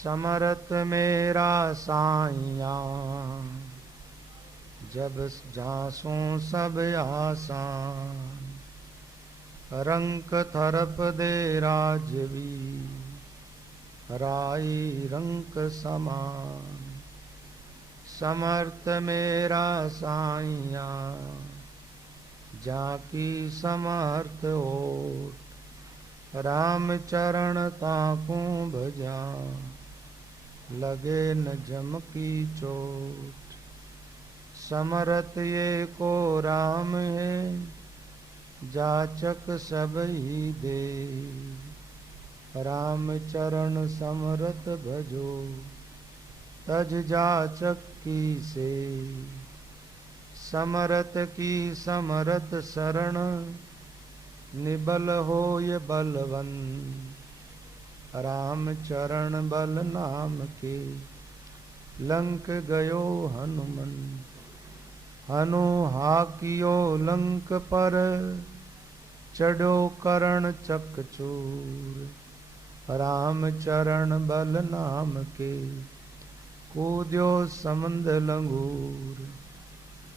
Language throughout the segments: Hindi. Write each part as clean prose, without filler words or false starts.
समरथ मेरा साइया जब जासू सब आसान, रंक थरप दे राजवी राई रंक समान। समर्थ मेरा साइया जाकी समर्थ ओट, राम चरण ताकू भजा लगे न जम की चोट। समरथ ये को राम है जाचक सब ही दे, राम चरण समरथ भजो तज जाचक की से। समरथ की समरथ शरण निबल हो ये बलवंत, राम चरण बल नाम के लंक गयो हनुमंत। हनु हाकियो लंक पर चढ़ो करण चकचूर, राम चरण बल नाम के कूद्यो समंद लंगूर।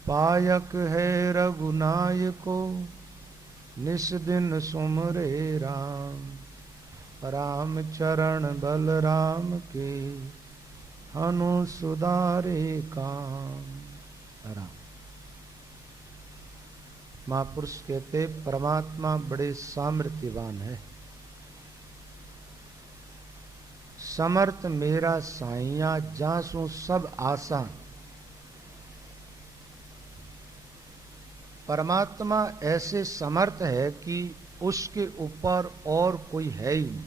पायक है रघुनायको निस दिन सुमरे राम, राम चरण बल राम के हनु सुधारे काम। राम महापुरुष कहते परमात्मा बड़े सामर्थ्यवान है। समर्थ मेरा साइया जासू सब आसान। परमात्मा ऐसे समर्थ है कि उसके ऊपर और कोई है ही नहीं।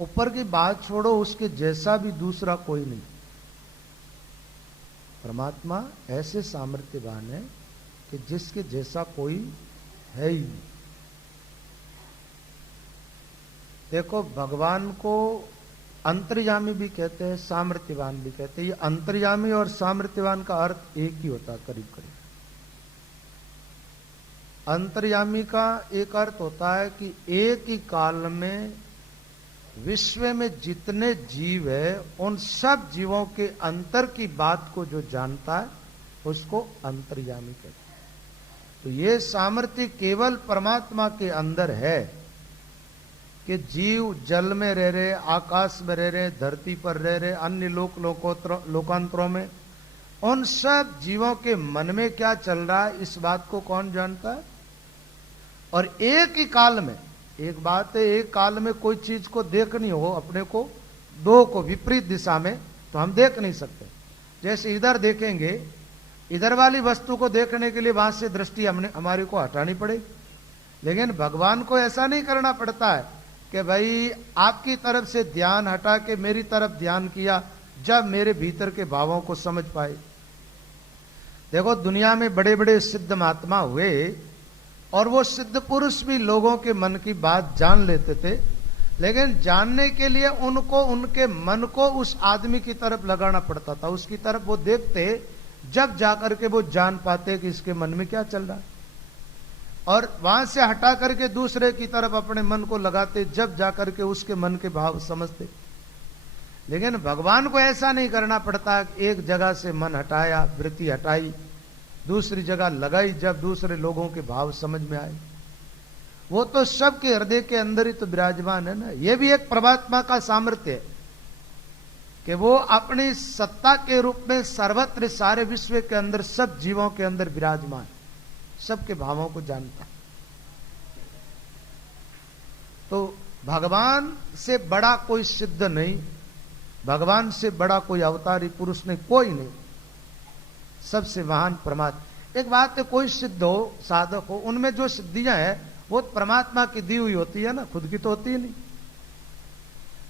ऊपर की बात छोड़ो, उसके जैसा भी दूसरा कोई नहीं। परमात्मा ऐसे सामर्थ्यवान है कि जिसके जैसा कोई है ही नहीं। देखो, भगवान को अंतर्यामी भी कहते हैं, सामर्थ्यवान भी कहते हैं। ये अंतर्यामी और सामर्थ्यवान का अर्थ एक ही होता है करीब करीब। अंतर्यामी का एक अर्थ होता है कि एक ही काल में विश्व में जितने जीव है उन सब जीवों के अंतर की बात को जो जानता है उसको अंतर्यामी कहते हैं। तो ये सामर्थ्य केवल परमात्मा के अंदर है कि जीव जल में रह रहे, आकाश में रह रहे, धरती पर रह रहे, अन्य लोकांतरों में, उन सब जीवों के मन में क्या चल रहा है इस बात को कौन जानता है। और एक ही काल में, एक बात है, एक काल में कोई चीज को देखनी हो अपने को, दो को विपरीत दिशा में, तो हम देख नहीं सकते। जैसे इधर देखेंगे, इधर वाली वस्तु को देखने के लिए वहां से दृष्टि हमारी को हटानी पड़ेगी। लेकिन भगवान को ऐसा नहीं करना पड़ता है कि भाई आपकी तरफ से ध्यान हटा के मेरी तरफ ध्यान किया, जब मेरे भीतर के भावों को समझ पाए। देखो, दुनिया में बड़े बड़े सिद्ध महात्मा हुए और वो सिद्ध पुरुष भी लोगों के मन की बात जान लेते थे, लेकिन जानने के लिए उनको उनके मन को उस आदमी की तरफ लगाना पड़ता था। उसकी तरफ वो देखते, जब जाकर के वो जान पाते कि इसके मन में क्या चल रहा है। और वहां से हटा करके दूसरे की तरफ अपने मन को लगाते, जब जाकर के उसके मन के भाव समझते। लेकिन भगवान को ऐसा नहीं करना पड़ता। एक जगह से मन हटाया, वृत्ति हटाई, दूसरी जगह लगाई, जब दूसरे लोगों के भाव समझ में आए। वो तो सबके हृदय के अंदर ही तो विराजमान है ना। ये भी एक परमात्मा का सामर्थ्य है कि वो अपनी सत्ता के रूप में सर्वत्र सारे विश्व के अंदर सब जीवों के अंदर विराजमान, सबके भावों को जानता। तो भगवान से बड़ा कोई सिद्ध नहीं, भगवान से बड़ा कोई अवतारी पुरुष नहीं, कोई नहीं। सबसे महान परमात्मा। एक बात है, कोई सिद्ध हो, साधक हो, उनमें जो सिद्धियां हैं वो परमात्मा की दी हुई होती है ना, खुद की तो होती ही नहीं।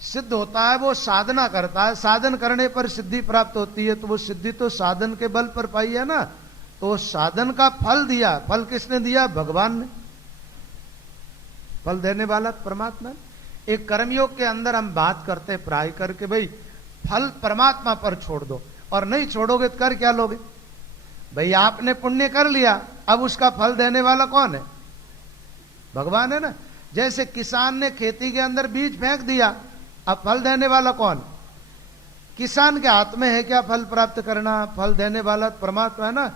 सिद्ध होता है वो साधना करता है, साधन करने पर सिद्धि प्राप्त होती है। तो वो सिद्धि तो साधन के बल पर पाई है ना। तो साधन का फल दिया, फल किसने दिया? भगवान ने। फल देने वाला परमात्मा। एक कर्मयोग के अंदर हम बात करते प्राय करके, भाई फल परमात्मा पर छोड़ दो, और नहीं छोड़ोगे तो कर क्या लोगे? भाई आपने पुण्य कर लिया, अब उसका फल देने वाला कौन है? भगवान है ना। जैसे किसान ने खेती के अंदर बीज फेंक दिया, अब फल देने वाला कौन? किसान के हाथ में है क्या फल प्राप्त करना, फल देने वाला परमात्मा है ना।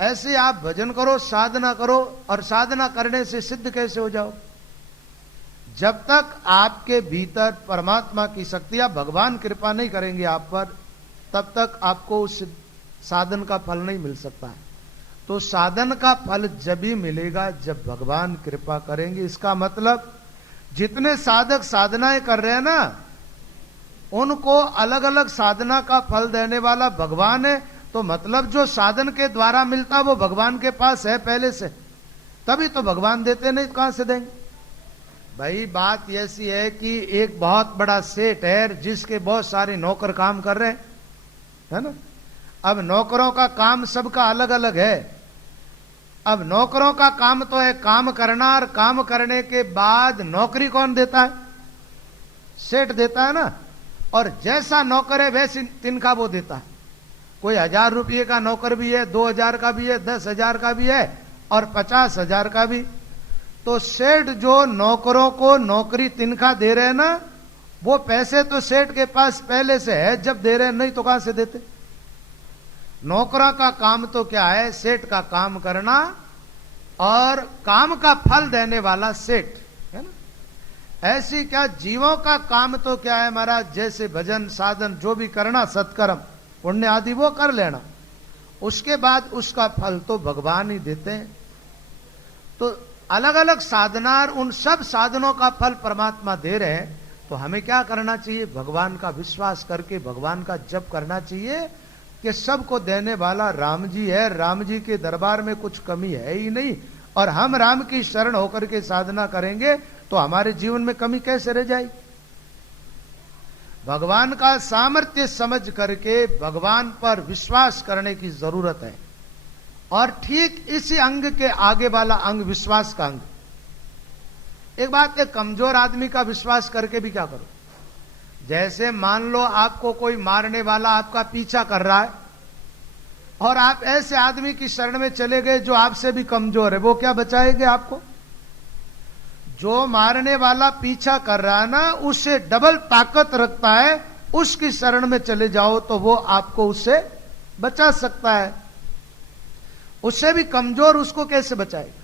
ऐसे आप भजन करो, साधना करो, और साधना करने से सिद्ध कैसे हो जाओ? जब तक आपके भीतर परमात्मा की शक्तियां, भगवान कृपा नहीं करेंगे आप पर, तब तक आपको उस साधन का फल नहीं मिल सकता है। तो साधन का फल जब ही मिलेगा जब भगवान कृपा करेंगे। इसका मतलब जितने साधक साधनाएं कर रहे हैं ना, उनको अलग अलग साधना का फल देने वाला भगवान है। तो मतलब जो साधन के द्वारा मिलता वो भगवान के पास है पहले से, तभी तो भगवान देते, नहीं तो कहां से देंगे भाई। बात ऐसी है कि एक बहुत बड़ा सेठ है जिसके बहुत सारे नौकर काम कर रहे हैं, है ना। अब नौकरों का काम सबका अलग अलग है। अब नौकरों का काम तो है काम करना, और काम करने के बाद नौकरी कौन देता है? सेठ देता है ना। और जैसा नौकर है वैसी तिनका वो देता है। कोई 1000 रुपये का नौकर भी है, 2000 का भी है, 10,000 का भी है, और 50,000 का भी। तो सेठ जो नौकरों को नौकरी तिनका दे रहे हैं ना, वो पैसे तो सेठ के पास पहले से है जब दे रहे हैं, नहीं तो कहां से देते। नौकरों का काम तो क्या है? सेठ का काम करना, और काम का फल देने वाला सेठ है ना। ऐसी क्या जीवों का काम तो क्या है महाराज? जैसे भजन साधन जो भी करना, सत्कर्म पुण्य आदि वो कर लेना, उसके बाद उसका फल तो भगवान ही देते हैं। तो अलग अलग साधना, उन सब साधनों का फल परमात्मा दे रहे हैं। तो हमें क्या करना चाहिए? भगवान का विश्वास करके भगवान का जप करना चाहिए कि सबको देने वाला राम जी है। राम जी के दरबार में कुछ कमी है ही नहीं, और हम राम की शरण होकर के साधना करेंगे तो हमारे जीवन में कमी कैसे रह जाएगी। भगवान का सामर्थ्य समझ करके भगवान पर विश्वास करने की जरूरत है। और ठीक इसी अंग के आगे वाला अंग विश्वास का अंग। एक बात है, कमजोर आदमी का विश्वास करके भी क्या करो? जैसे मान लो आपको कोई मारने वाला आपका पीछा कर रहा है, और आप ऐसे आदमी की शरण में चले गए जो आपसे भी कमजोर है, वो क्या बचाएंगे आपको? जो मारने वाला पीछा कर रहा है ना, उससे डबल ताकत रखता है, उसकी शरण में चले जाओ तो वो आपको उससे बचा सकता है। उससे भी कमजोर उसको कैसे बचाएगा?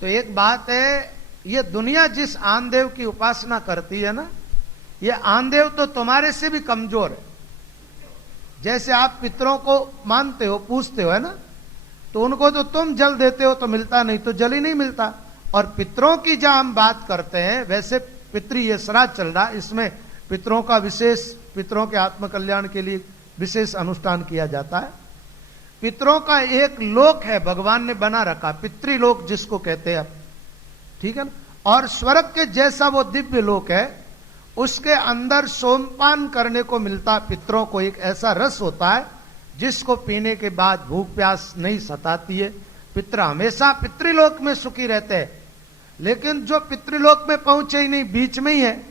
तो एक बात है, ये दुनिया जिस आनदेव की उपासना करती है ना, ये आनदेव तो तुम्हारे से भी कमजोर है। जैसे आप पितरों को मानते हो, पूछते हो, है ना, तो उनको तो तुम जल देते हो तो मिलता नहीं, तो जल ही नहीं मिलता। और पितरों की जहां हम बात करते हैं, वैसे पितृ ये श्राद्ध चल रहा, इसमें पितरों का विशेष, पितरों के आत्मकल्याण के लिए विशेष अनुष्ठान किया जाता है। पितरों का एक लोक है भगवान ने बना रखा, पितृलोक जिसको कहते हैं, ठीक है ना। और स्वर्ग के जैसा वो दिव्य लोक है, उसके अंदर सोमपान करने को मिलता। पितरों को एक ऐसा रस होता है जिसको पीने के बाद भूख प्यास नहीं सताती है। पितर हमेशा पितृलोक में सुखी रहते हैं। लेकिन जो पितृलोक में पहुंचे ही नहीं, बीच में ही है,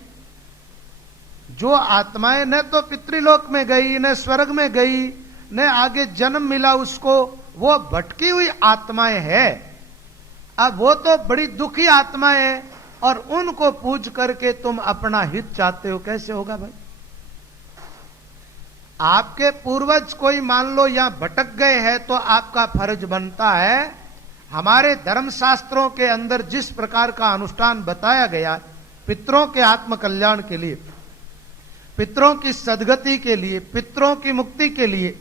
जो आत्माएं न तो पितृलोक में गई, न स्वर्ग में गई, न आगे जन्म मिला उसको, वो भटकी हुई आत्माएं हैं। अब वो तो बड़ी दुखी आत्माएं हैं, और उनको पूज करके तुम अपना हित चाहते हो, कैसे होगा भाई? आपके पूर्वज कोई मान लो यहां भटक गए हैं, तो आपका फर्ज बनता है, हमारे धर्मशास्त्रों के अंदर जिस प्रकार का अनुष्ठान बताया गया पितरों के आत्म कल्याण के लिए, पितरों की सदगति के लिए, पितरों की मुक्ति के लिए,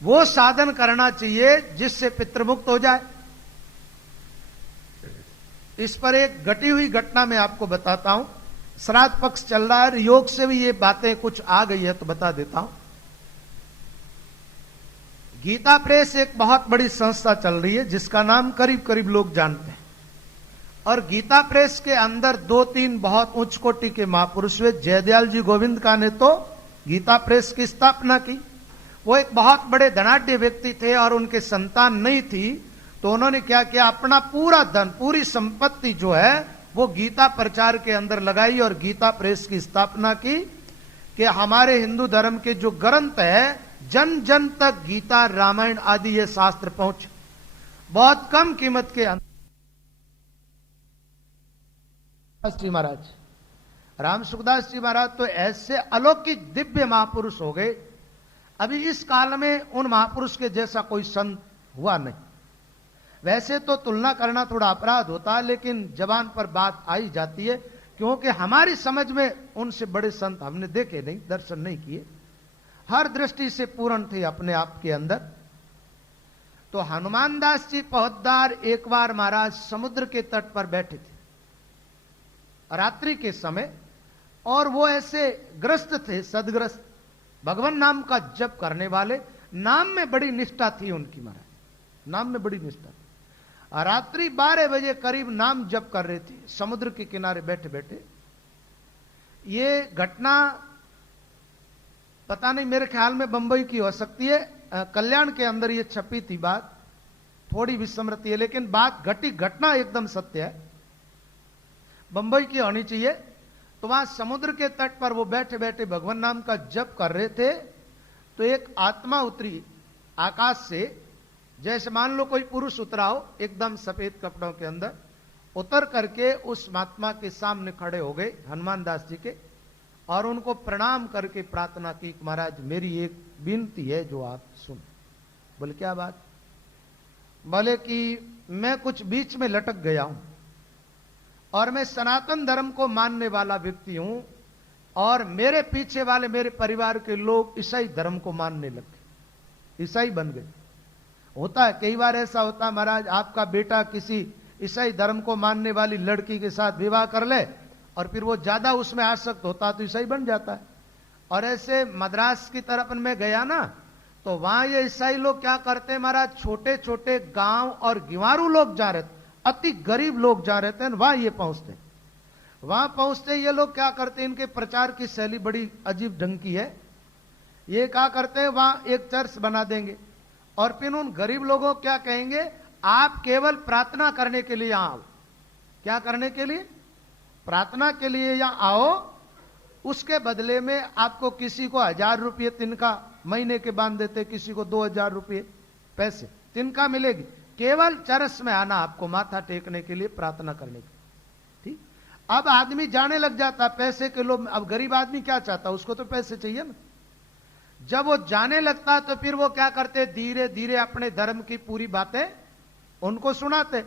वो साधन करना चाहिए जिससे पितृमुक्त हो जाए। इस पर एक घटी हुई घटना मैं आपको बताता हूं। श्राद्ध पक्ष चल रहा है, योग से भी ये बातें कुछ आ गई है तो बता देता हूं। गीता प्रेस एक बहुत बड़ी संस्था चल रही है जिसका नाम करीब करीब लोग जानते हैं। और गीता प्रेस के अंदर 2-3 बहुत उच्च कोटि के महापुरुष हुए। जयदयाल जी गोविंद का ने तो गीता प्रेस की स्थापना की। वो एक बहुत बड़े धनाढ्य व्यक्ति थे और उनके संतान नहीं थी, तो उन्होंने क्या किया, अपना पूरा धन, पूरी संपत्ति जो है वो गीता प्रचार के अंदर लगाई और गीता प्रेस की स्थापना की कि हमारे हिंदू धर्म के जो ग्रंथ है, जन जन तक गीता, रामायण आदि ये शास्त्र पहुंचे। बहुत कम कीमत के अंदर। श्री महाराज राम सुखदास जी महाराज तो ऐसे अलौकिक दिव्य महापुरुष हो गए, अभी इस काल में उन महापुरुष के जैसा कोई संत हुआ नहीं। वैसे तो तुलना करना थोड़ा अपराध होता है, लेकिन जबान पर बात आई जाती है, क्योंकि हमारी समझ में उनसे बड़े संत हमने देखे नहीं, दर्शन नहीं किए। हर दृष्टि से पूर्ण थे अपने आप के अंदर। तो हनुमान दास जी पहतदार एक बार महाराज समुद्र के तट पर बैठे थे रात्रि के समय, और वो ऐसे ग्रस्त थे, सदग्रस्त, भगवान नाम का जप करने वाले, नाम में बड़ी निष्ठा थी उनकी महाराज, नाम में बड़ी निष्ठा थी। रात्रि 12 बजे करीब नाम जप कर रहे थे समुद्र के किनारे बैठे बैठे। ये घटना पता नहीं, मेरे ख्याल में बंबई की हो सकती है, कल्याण के अंदर ये छपी थी बात, थोड़ी विस्मृति है, लेकिन बात घटना एकदम सत्य है, बंबई की होनी चाहिए। तो वहां समुद्र के तट पर वो बैठे बैठे भगवान नाम का जप कर रहे थे, तो एक आत्मा उतरी आकाश से, जैसे मान लो कोई पुरुष उतरा हो एकदम सफेद कपड़ों के अंदर, उतर करके उस महात्मा के सामने खड़े हो गए हनुमान दास जी के, और उनको प्रणाम करके प्रार्थना की, महाराज मेरी एक विनती है जो आप सुन। बोले क्या बात? बोले कि मैं कुछ बीच में लटक गया हूं, और मैं सनातन धर्म को मानने वाला व्यक्ति हूं, और मेरे पीछे वाले मेरे परिवार के लोग ईसाई धर्म को मानने लगे, ईसाई बन गए। होता है कई बार ऐसा होता है महाराज, आपका बेटा किसी ईसाई धर्म को मानने वाली लड़की के साथ विवाह कर ले, और फिर वो ज्यादा उसमें आसक्त होता तो ईसाई बन जाता है। और ऐसे मद्रास की तरफ में गया ना, तो वहां ये ईसाई लोग क्या करते हैं महाराज, छोटे छोटे गांव और गिवारू लोग जा रहे थे, अति गरीब लोग जा रहे थे, वहां ये पहुंचते, वहां पहुंचते ये लोग क्या करते हैं, इनके प्रचार की शैली बड़ी अजीब ढंग की है। ये क्या करते हैं, वहां एक चर्च बना देंगे, और फिर उन गरीब लोगों को क्या कहेंगे, आप केवल प्रार्थना करने के लिए आओ। क्या करने के लिए? प्रार्थना के लिए यहां आओ, उसके बदले में आपको किसी को 1000 रुपये तिनका महीने के बांध देते, किसी को 2000 रुपये पैसे तिनका मिलेगी, केवल चर्च में आना आपको माथा टेकने के लिए, प्रार्थना करने के लिए। ठीक, अब आदमी जाने लग जाता पैसे के लोग। अब गरीब आदमी क्या चाहता, उसको तो पैसे चाहिए ना। जब वो जाने लगता तो फिर वो क्या करते, धीरे धीरे अपने धर्म की पूरी बातें उनको सुनाते।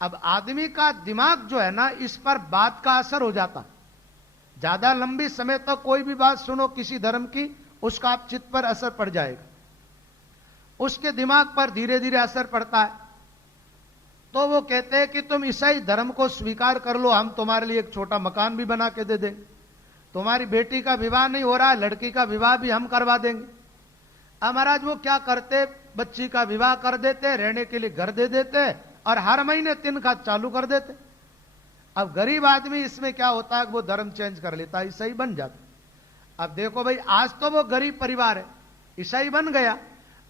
अब आदमी का दिमाग जो है ना, इस पर बात का असर हो जाता। ज्यादा लंबी समय तक कोई भी बात सुनो किसी धर्म की, उसका आप चित्त पर असर पड़ जाएगा, उसके दिमाग पर धीरे धीरे असर पड़ता है। तो वो कहते हैं कि तुम ईसाई धर्म को स्वीकार कर लो, हम तुम्हारे लिए एक छोटा मकान भी बना के दे देंगे, तुम्हारी बेटी का विवाह नहीं हो रहा है, लड़की का विवाह भी हम करवा देंगे। अब महाराज वो क्या करते, बच्ची का विवाह कर देते, रहने के लिए घर दे देते, और हर महीने तिनका चालू कर देते। अब गरीब आदमी इसमें क्या होता है, वो धर्म चेंज कर लेता है, ईसाई बन जाता। अब देखो भाई, आज तो वो गरीब परिवार है, ईसाई बन गया।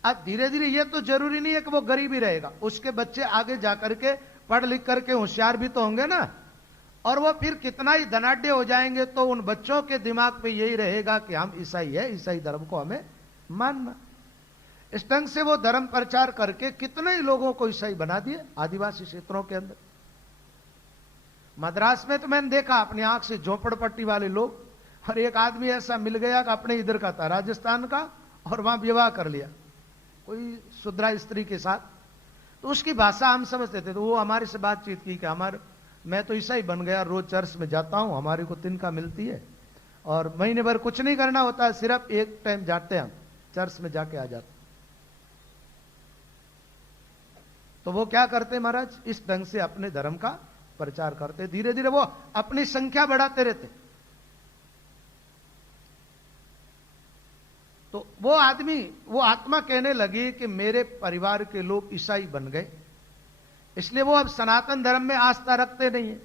अब धीरे धीरे ये तो जरूरी नहीं है कि वो गरीब ही रहेगा, उसके बच्चे आगे जाकर के पढ़ लिख करके होशियार भी तो होंगे ना, और वो फिर कितना ही धनाढ्य हो जाएंगे, तो उन बच्चों के दिमाग पे यही रहेगा कि हम ईसाई है, ईसाई धर्म को हमें मानना। इस ढंग से वो धर्म प्रचार करके कितने ही लोगों को ईसाई बना दिए आदिवासी क्षेत्रों के अंदर। मद्रास में तो मैंने देखा अपनी आंख से, झोपड़पट्टी वाले लोग, और एक आदमी ऐसा मिल गया कि अपने इधर का था, राजस्थान का, और वहां विवाह कर लिया कोई शुद्रा स्त्री के साथ। तो उसकी भाषा हम समझते थे, तो वो हमारे से बातचीत की कि हमारे, मैं तो ईसाई बन गया, रोज चर्च में जाता हूं, हमारे को तिनका मिलती है, और महीने भर कुछ नहीं करना होता, सिर्फ एक टाइम जाते हैं हम, चर्च में जाके आ जाते। तो वो क्या करते महाराज, इस ढंग से अपने धर्म का प्रचार करते, धीरे धीरे वो अपनी संख्या बढ़ाते रहते। तो वो आदमी, वो आत्मा कहने लगी कि मेरे परिवार के लोग ईसाई बन गए, इसलिए वो अब सनातन धर्म में आस्था रखते नहीं है,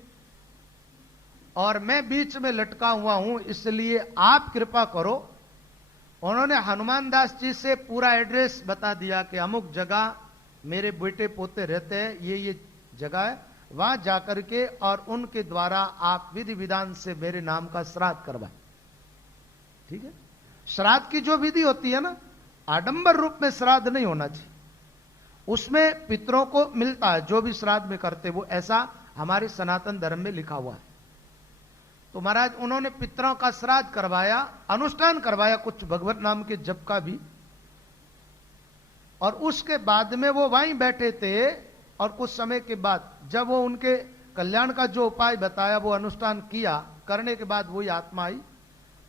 और मैं बीच में लटका हुआ हूं, इसलिए आप कृपा करो। उन्होंने हनुमान दास जी से पूरा एड्रेस बता दिया कि अमुक जगह मेरे बेटे पोते रहते हैं, ये जगह है, वहां जाकर के और उनके द्वारा आप विधि विधान से मेरे नाम का श्राद्ध करवाएं। ठीक है, श्राद्ध की जो विधि होती है ना, आडंबर रूप में श्राद्ध नहीं होना चाहिए, उसमें पितरों को मिलता है जो भी श्राद्ध में करते, वो ऐसा हमारे सनातन धर्म में लिखा हुआ है। तो महाराज उन्होंने पितरों का श्राद्ध करवाया, अनुष्ठान करवाया कुछ भगवत नाम के जप का भी, और उसके बाद में वो वहीं बैठे थे, और कुछ समय के बाद जब वो उनके कल्याण का जो उपाय बताया वो अनुष्ठान किया, करने के बाद वही आत्मा आई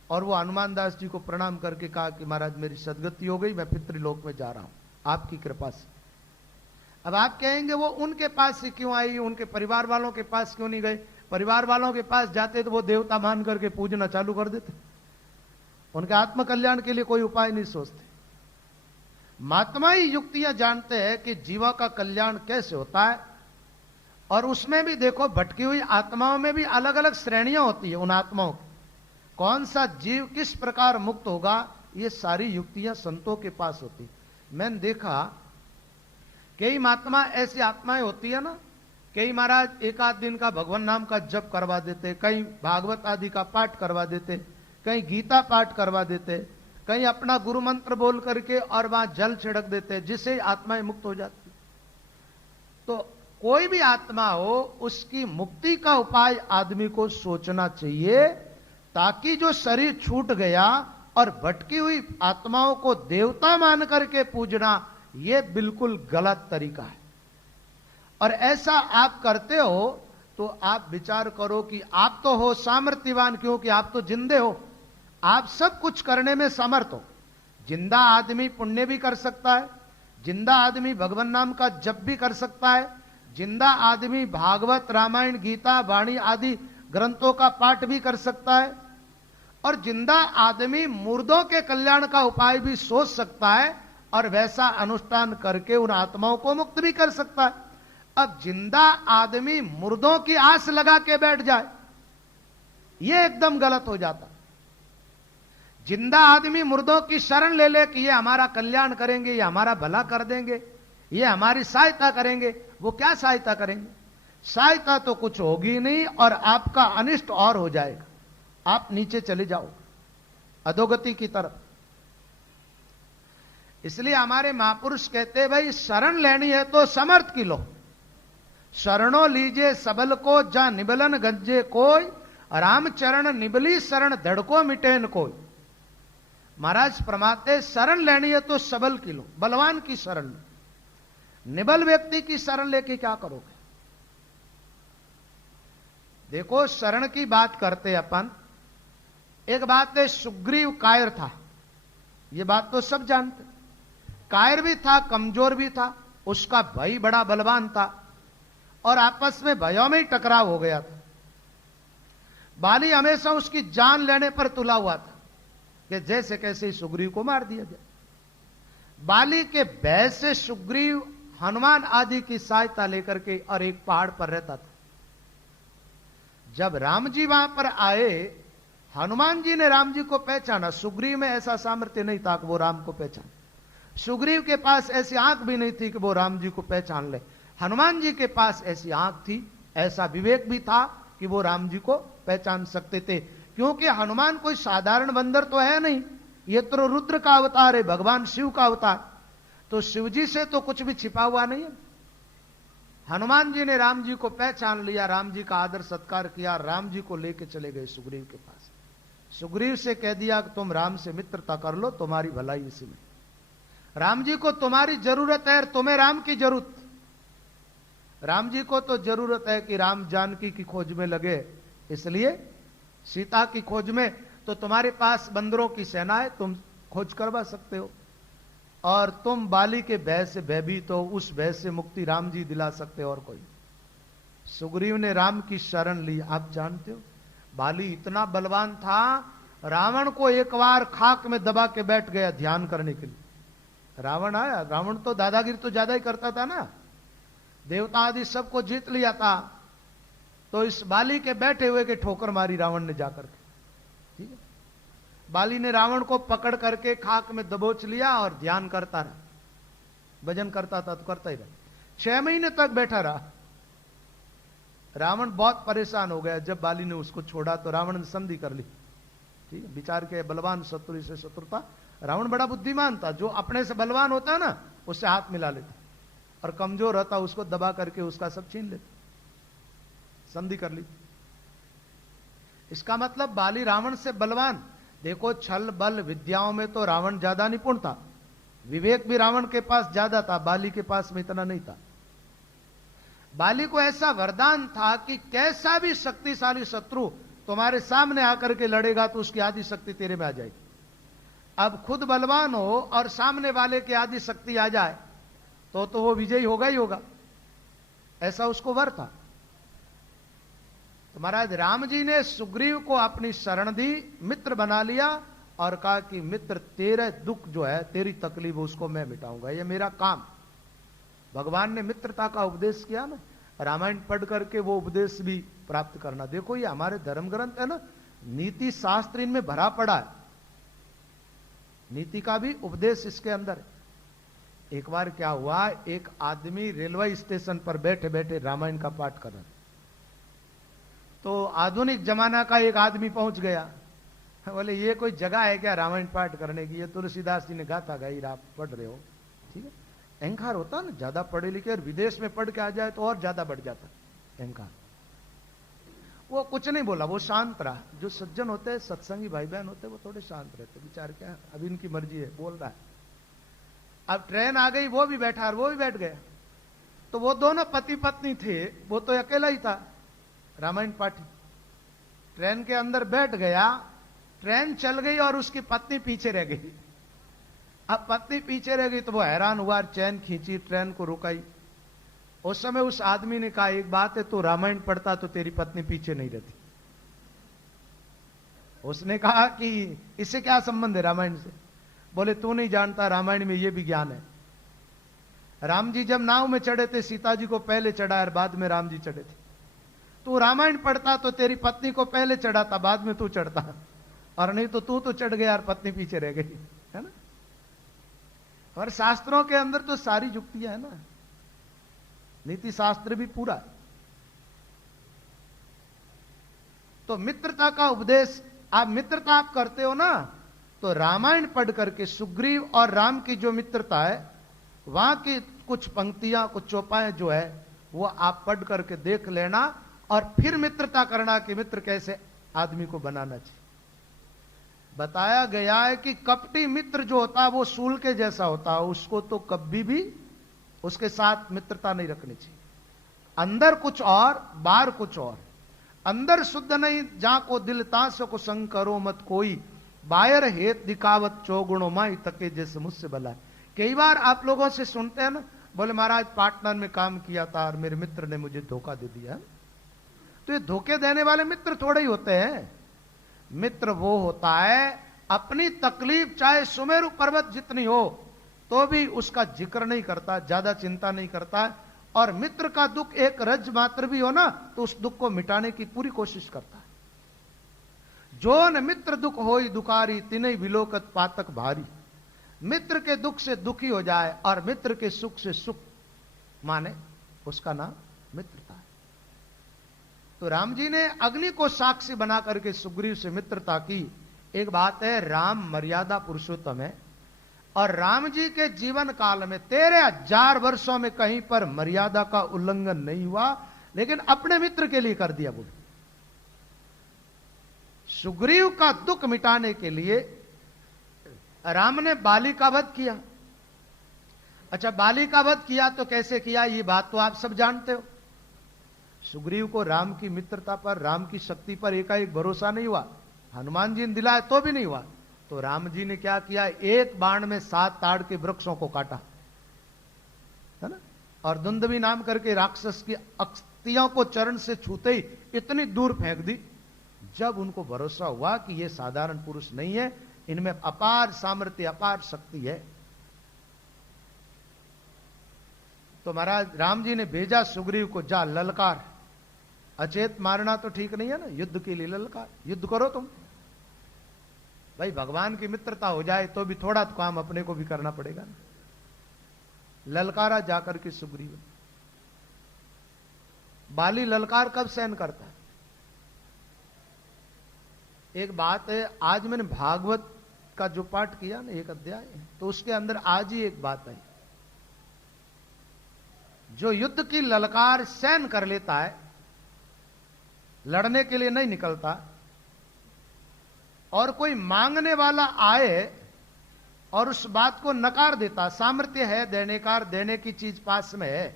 और वो हनुमान दास जी को प्रणाम करके कहा कि महाराज मेरी सदगति हो गई, मैं पितृलोक में जा रहा हूं आपकी कृपा से। अब आप कहेंगे वो उनके पास से क्यों आई, उनके परिवार वालों के पास क्यों नहीं गए? परिवार वालों के पास जाते तो वो देवता मान करके पूजना चालू कर देते, उनके आत्म कल्याण के लिए कोई उपाय नहीं सोचते। महात्मा ही युक्तियां जानते हैं कि जीवा का कल्याण कैसे होता है, और उसमें भी देखो भटकी हुई आत्माओं में भी अलग अलग श्रेणियां होती है। उन आत्माओं की कौन सा जीव किस प्रकार मुक्त होगा, ये सारी युक्तियां संतों के पास होती। मैंने देखा कई महात्मा ऐसी आत्माएं होती है ना, कई महाराज एक आध दिन का भगवान नाम का जप करवा देते, कहीं भागवत आदि का पाठ करवा देते, कहीं गीता पाठ करवा देते, कहीं अपना गुरु मंत्र बोल करके और वहां जल छिड़क देते, जिससे आत्माएं मुक्त हो जाती। तो कोई भी आत्मा हो उसकी मुक्ति का उपाय आदमी को सोचना चाहिए, ताकि जो शरीर छूट गया और भटकी हुई आत्माओं को देवता मान करके पूजना, यह बिल्कुल गलत तरीका है। और ऐसा आप करते हो तो आप विचार करो कि आप तो हो सामर्थ्यवान, क्योंकि आप तो जिंदे हो, आप सब कुछ करने में समर्थ हो। जिंदा आदमी पुण्य भी कर सकता है, जिंदा आदमी भगवान नाम का जप भी कर सकता है, जिंदा आदमी भागवत रामायण गीता वाणी आदि ग्रंथों का पाठ भी कर सकता है, और जिंदा आदमी मुर्दों के कल्याण का उपाय भी सोच सकता है और वैसा अनुष्ठान करके उन आत्माओं को मुक्त भी कर सकता है। अब जिंदा आदमी मुर्दों की आस लगा के बैठ जाए, यह एकदम गलत हो जाता। जिंदा आदमी मुर्दों की शरण ले ले कि ये हमारा कल्याण करेंगे, ये हमारा भला कर देंगे, ये हमारी सहायता करेंगे। वो क्या सहायता करेंगे? सहायता तो कुछ होगी नहीं, और आपका अनिष्ट और हो जाएगा, आप नीचे चले जाओ अधोगति की तरफ। इसलिए हमारे महापुरुष कहते भाई शरण लेनी है तो समर्थ की लो, शरणों लीजे सबल को जा निबलन गंजे कोई, रामचरण निबली शरण धड़को मिटेन कोई। महाराज फरमाते शरण लेनी है तो सबल की लो, बलवान की शरण लो। निबल व्यक्ति की शरण लेके क्या करोगे? देखो शरण की बात करते अपन, एक बात है सुग्रीव कायर था, यह बात तो सब जानते। कायर भी था, कमजोर भी था, उसका भाई बड़ा बलवान था, और आपस में भयों में ही टकराव हो गया था। बाली हमेशा उसकी जान लेने पर तुला हुआ था कि जैसे कैसे सुग्रीव को मार दिया जाए। बाली के भय से सुग्रीव हनुमान आदि की सहायता लेकर के और एक पहाड़ पर रहता था। जब राम जी वहां पर आए, हनुमान जी ने राम जी को पहचाना, सुग्रीव में ऐसा सामर्थ्य नहीं था कि वो राम को पहचान। सुग्रीव के पास ऐसी आंख भी नहीं थी कि वो राम जी को पहचान ले। हनुमान जी के पास ऐसी आंख थी, ऐसा विवेक भी था कि वो राम जी को पहचान सकते थे, क्योंकि हनुमान कोई साधारण बंदर तो है नहीं, ये तो रुद्र का अवतार है, भगवान शिव का अवतार। तो शिव जी से तो कुछ भी छिपा हुआ नहीं है। हनुमान जी ने राम जी को पहचान लिया, राम जी का आदर सत्कार किया, राम जी को लेके चले गए सुग्रीव के पास। सुग्रीव से कह दिया कि तुम राम से मित्रता कर लो, तुम्हारी भलाई इसी में। राम जी को तुम्हारी जरूरत है, तुम्हें राम की जरूरत। राम जी को तो जरूरत है कि राम जानकी की खोज में लगे, इसलिए सीता की खोज में तो तुम्हारे पास बंदरों की सेना है, तुम खोज करवा सकते हो, और तुम बाली के भय से भयभीत हो, उस भय से मुक्ति राम जी दिला सकते हो और कोई। सुग्रीव ने राम की शरण ली। आप जानते हो बाली इतना बलवान था, रावण को एक बार खाक में दबा के बैठ गया ध्यान करने के लिए। रावण आया, रावण तो दादागिरी तो ज्यादा ही करता था ना, देवता आदि सबको जीत लिया था, तो इस बाली के बैठे हुए के ठोकर मारी रावण ने जाकर के। ठीक है, बाली ने रावण को पकड़ करके खाक में दबोच लिया और ध्यान करता रहा, भजन करता था तो करता ही रहा। 6 महीने तक बैठा रहा। रावण बहुत परेशान हो गया। जब बाली ने उसको छोड़ा तो रावण ने संधि कर ली। ठीक है, विचार के बलवान शत्रु से शत्रुता। रावण बड़ा बुद्धिमान था, जो अपने से बलवान होता ना उससे हाथ मिला लेता, और कमजोर होता उसको दबा करके उसका सब छीन लेता। संधि कर ली। इसका मतलब बाली रावण से बलवान। देखो, छल बल विद्याओं में तो रावण ज्यादा निपुण था, विवेक भी रावण के पास ज्यादा था, बाली के पास में इतना नहीं था। बाली को ऐसा वरदान था कि कैसा भी शक्तिशाली शत्रु तुम्हारे सामने आकर के लड़ेगा तो उसकी आदि शक्ति तेरे में आ जाएगी। अब खुद बलवान हो और सामने वाले की आदि शक्ति आ जाए तो वो विजयी होगा ही होगा, ऐसा उसको वर था। तो महाराज राम जी ने सुग्रीव को अपनी शरण दी, मित्र बना लिया और कहा कि मित्र, तेरे दुख जो है, तेरी तकलीफ, उसको मैं मिटाऊंगा, ये मेरा काम। भगवान ने मित्रता का उपदेश किया ना, रामायण पढ़ करके वो उपदेश भी प्राप्त करना। देखो, ये हमारे धर्म ग्रंथ है ना, नीति शास्त्र इनमें भरा पड़ा है, नीति का भी उपदेश इसके अंदर है। एक बार क्या हुआ, एक आदमी रेलवे स्टेशन पर बैठे बैठे रामायण का पाठ कर रहा था। तो आधुनिक जमाना का एक आदमी पहुंच गया, बोले ये कोई जगह है क्या रामायण पाठ करने की? ये तुलसीदास जी ने गाथा गाई, आप पढ़ रहे हो, ठीक है। अहंकार होता ना, ज्यादा पढ़े लिखे और विदेश में पढ़ के आ जाए तो और ज्यादा बढ़ जाता अहंकार। वो कुछ नहीं बोला, वो शांत रहा। जो सज्जन होते हैं, सत्संगी भाई बहन होते हैं, वो थोड़े शांत रहते, विचार क्या, अब इनकी मर्जी है, बोल रहा है। अब ट्रेन आ गई, वो भी बैठा और वो भी बैठ गया। तो वो दोनों पति पत्नी थे, वो तो अकेला ही था रामायण पाठी। ट्रेन के अंदर बैठ गया, ट्रेन चल गई और उसकी पत्नी पीछे रह गई। अब पत्नी पीछे रह गई तो वो हैरान हुआ, चैन खींची, ट्रेन को रुकाई। उस समय उस आदमी ने कहा, एक बात है, तू रामायण पढ़ता तो तेरी पत्नी पीछे नहीं रहती। उसने कहा कि इससे क्या संबंध है रामायण से? बोले, तू नहीं जानता, रामायण में ये भी ज्ञान है। राम जी जब नाव में चढ़े थे, सीता जी को पहले चढ़ा और बाद में राम जी चढ़े थे। तू रामायण पढ़ता तो तेरी पत्नी को पहले चढ़ाता, बाद में तू चढ़ता, और नहीं तो तू तो चढ़ गया और पत्नी पीछे रह गई, है ना। और शास्त्रों के अंदर तो सारी युक्तियां है ना, नीति शास्त्र भी पूरा। तो मित्रता का उपदेश, आप मित्रता आप करते हो ना, तो रामायण पढ़ करके सुग्रीव और राम की जो मित्रता है, वहां की कुछ पंक्तियां, कुछ चौपाएं जो है, वो आप पढ़ करके देख लेना और फिर मित्रता करना कि मित्र कैसे आदमी को बनाना चाहिए। बताया गया है कि कपटी मित्र जो होता है वो सूल के जैसा होता है, उसको तो कभी भी उसके साथ मित्रता नहीं रखनी चाहिए। अंदर कुछ और, बाहर कुछ और। अंदर शुद्ध नहीं, जहां को दिल तासो को संग करो मत कोई, बाहर हेत दिखावत चौगुणों माई तके जैसे मुझसे भला। कई बार आप लोगों से सुनते हैं ना, बोले महाराज पार्टनर में काम किया था और मेरे मित्र ने मुझे धोखा दे दिया। तो ये धोखे देने वाले मित्र थोड़े ही होते हैं। मित्र वो होता है, अपनी तकलीफ चाहे सुमेरु पर्वत जितनी हो तो भी उसका जिक्र नहीं करता, ज्यादा चिंता नहीं करता, और मित्र का दुख एक रज मात्र भी हो ना तो उस दुख को मिटाने की पूरी कोशिश करता है। जो न मित्र दुख होई दुकारी, तिनई विलोकत पातक भारी। मित्र के दुख से दुखी हो जाए और मित्र के सुख से सुख माने, उसका नाम मित्रता है। तो राम जी ने अग्नि को साक्षी बना करके सुग्रीव से मित्रता की। एक बात है, राम मर्यादा पुरुषोत्तम है, और राम जी के जीवन काल में 13,000 वर्षों में कहीं पर मर्यादा का उल्लंघन नहीं हुआ, लेकिन अपने मित्र के लिए कर दिया। वो सुग्रीव का दुख मिटाने के लिए राम ने बाली का वध किया। अच्छा, बाली का वध किया तो कैसे किया, ये बात तो आप सब जानते हो। सुग्रीव को राम की मित्रता पर, राम की शक्ति पर एकाएक भरोसा नहीं हुआ। हनुमान जी ने दिलाया तो भी नहीं हुआ। तो राम जी ने क्या किया, एक बाण में 7 ताड़ के वृक्षों को काटा, है ना, और दुंदवी नाम करके राक्षस की अस्थियों को चरण से छूते ही इतनी दूर फेंक दी। जब उनको भरोसा हुआ कि ये साधारण पुरुष नहीं है, इनमें अपार सामर्थ्य, अपार शक्ति है, तो महाराज राम जी ने भेजा सुग्रीव को, जा ललकार। अचेत मारना तो ठीक नहीं है ना, युद्ध के लिए ललकार, युद्ध करो तुम। भाई भगवान की मित्रता हो जाए तो भी थोड़ा तो काम अपने को भी करना पड़ेगा ना। ललकारा जाकर के सुग्रीव। बाली ललकार कब सहन करता है? एक बात है, आज मैंने भागवत का जो पाठ किया ना, एक अध्याय, तो उसके अंदर आज ही एक बात आई। जो युद्ध की ललकार सहन कर लेता है, लड़ने के लिए नहीं निकलता, और कोई मांगने वाला आए और उस बात को नकार देता, सामर्थ्य है देने का, देने की चीज पास में है,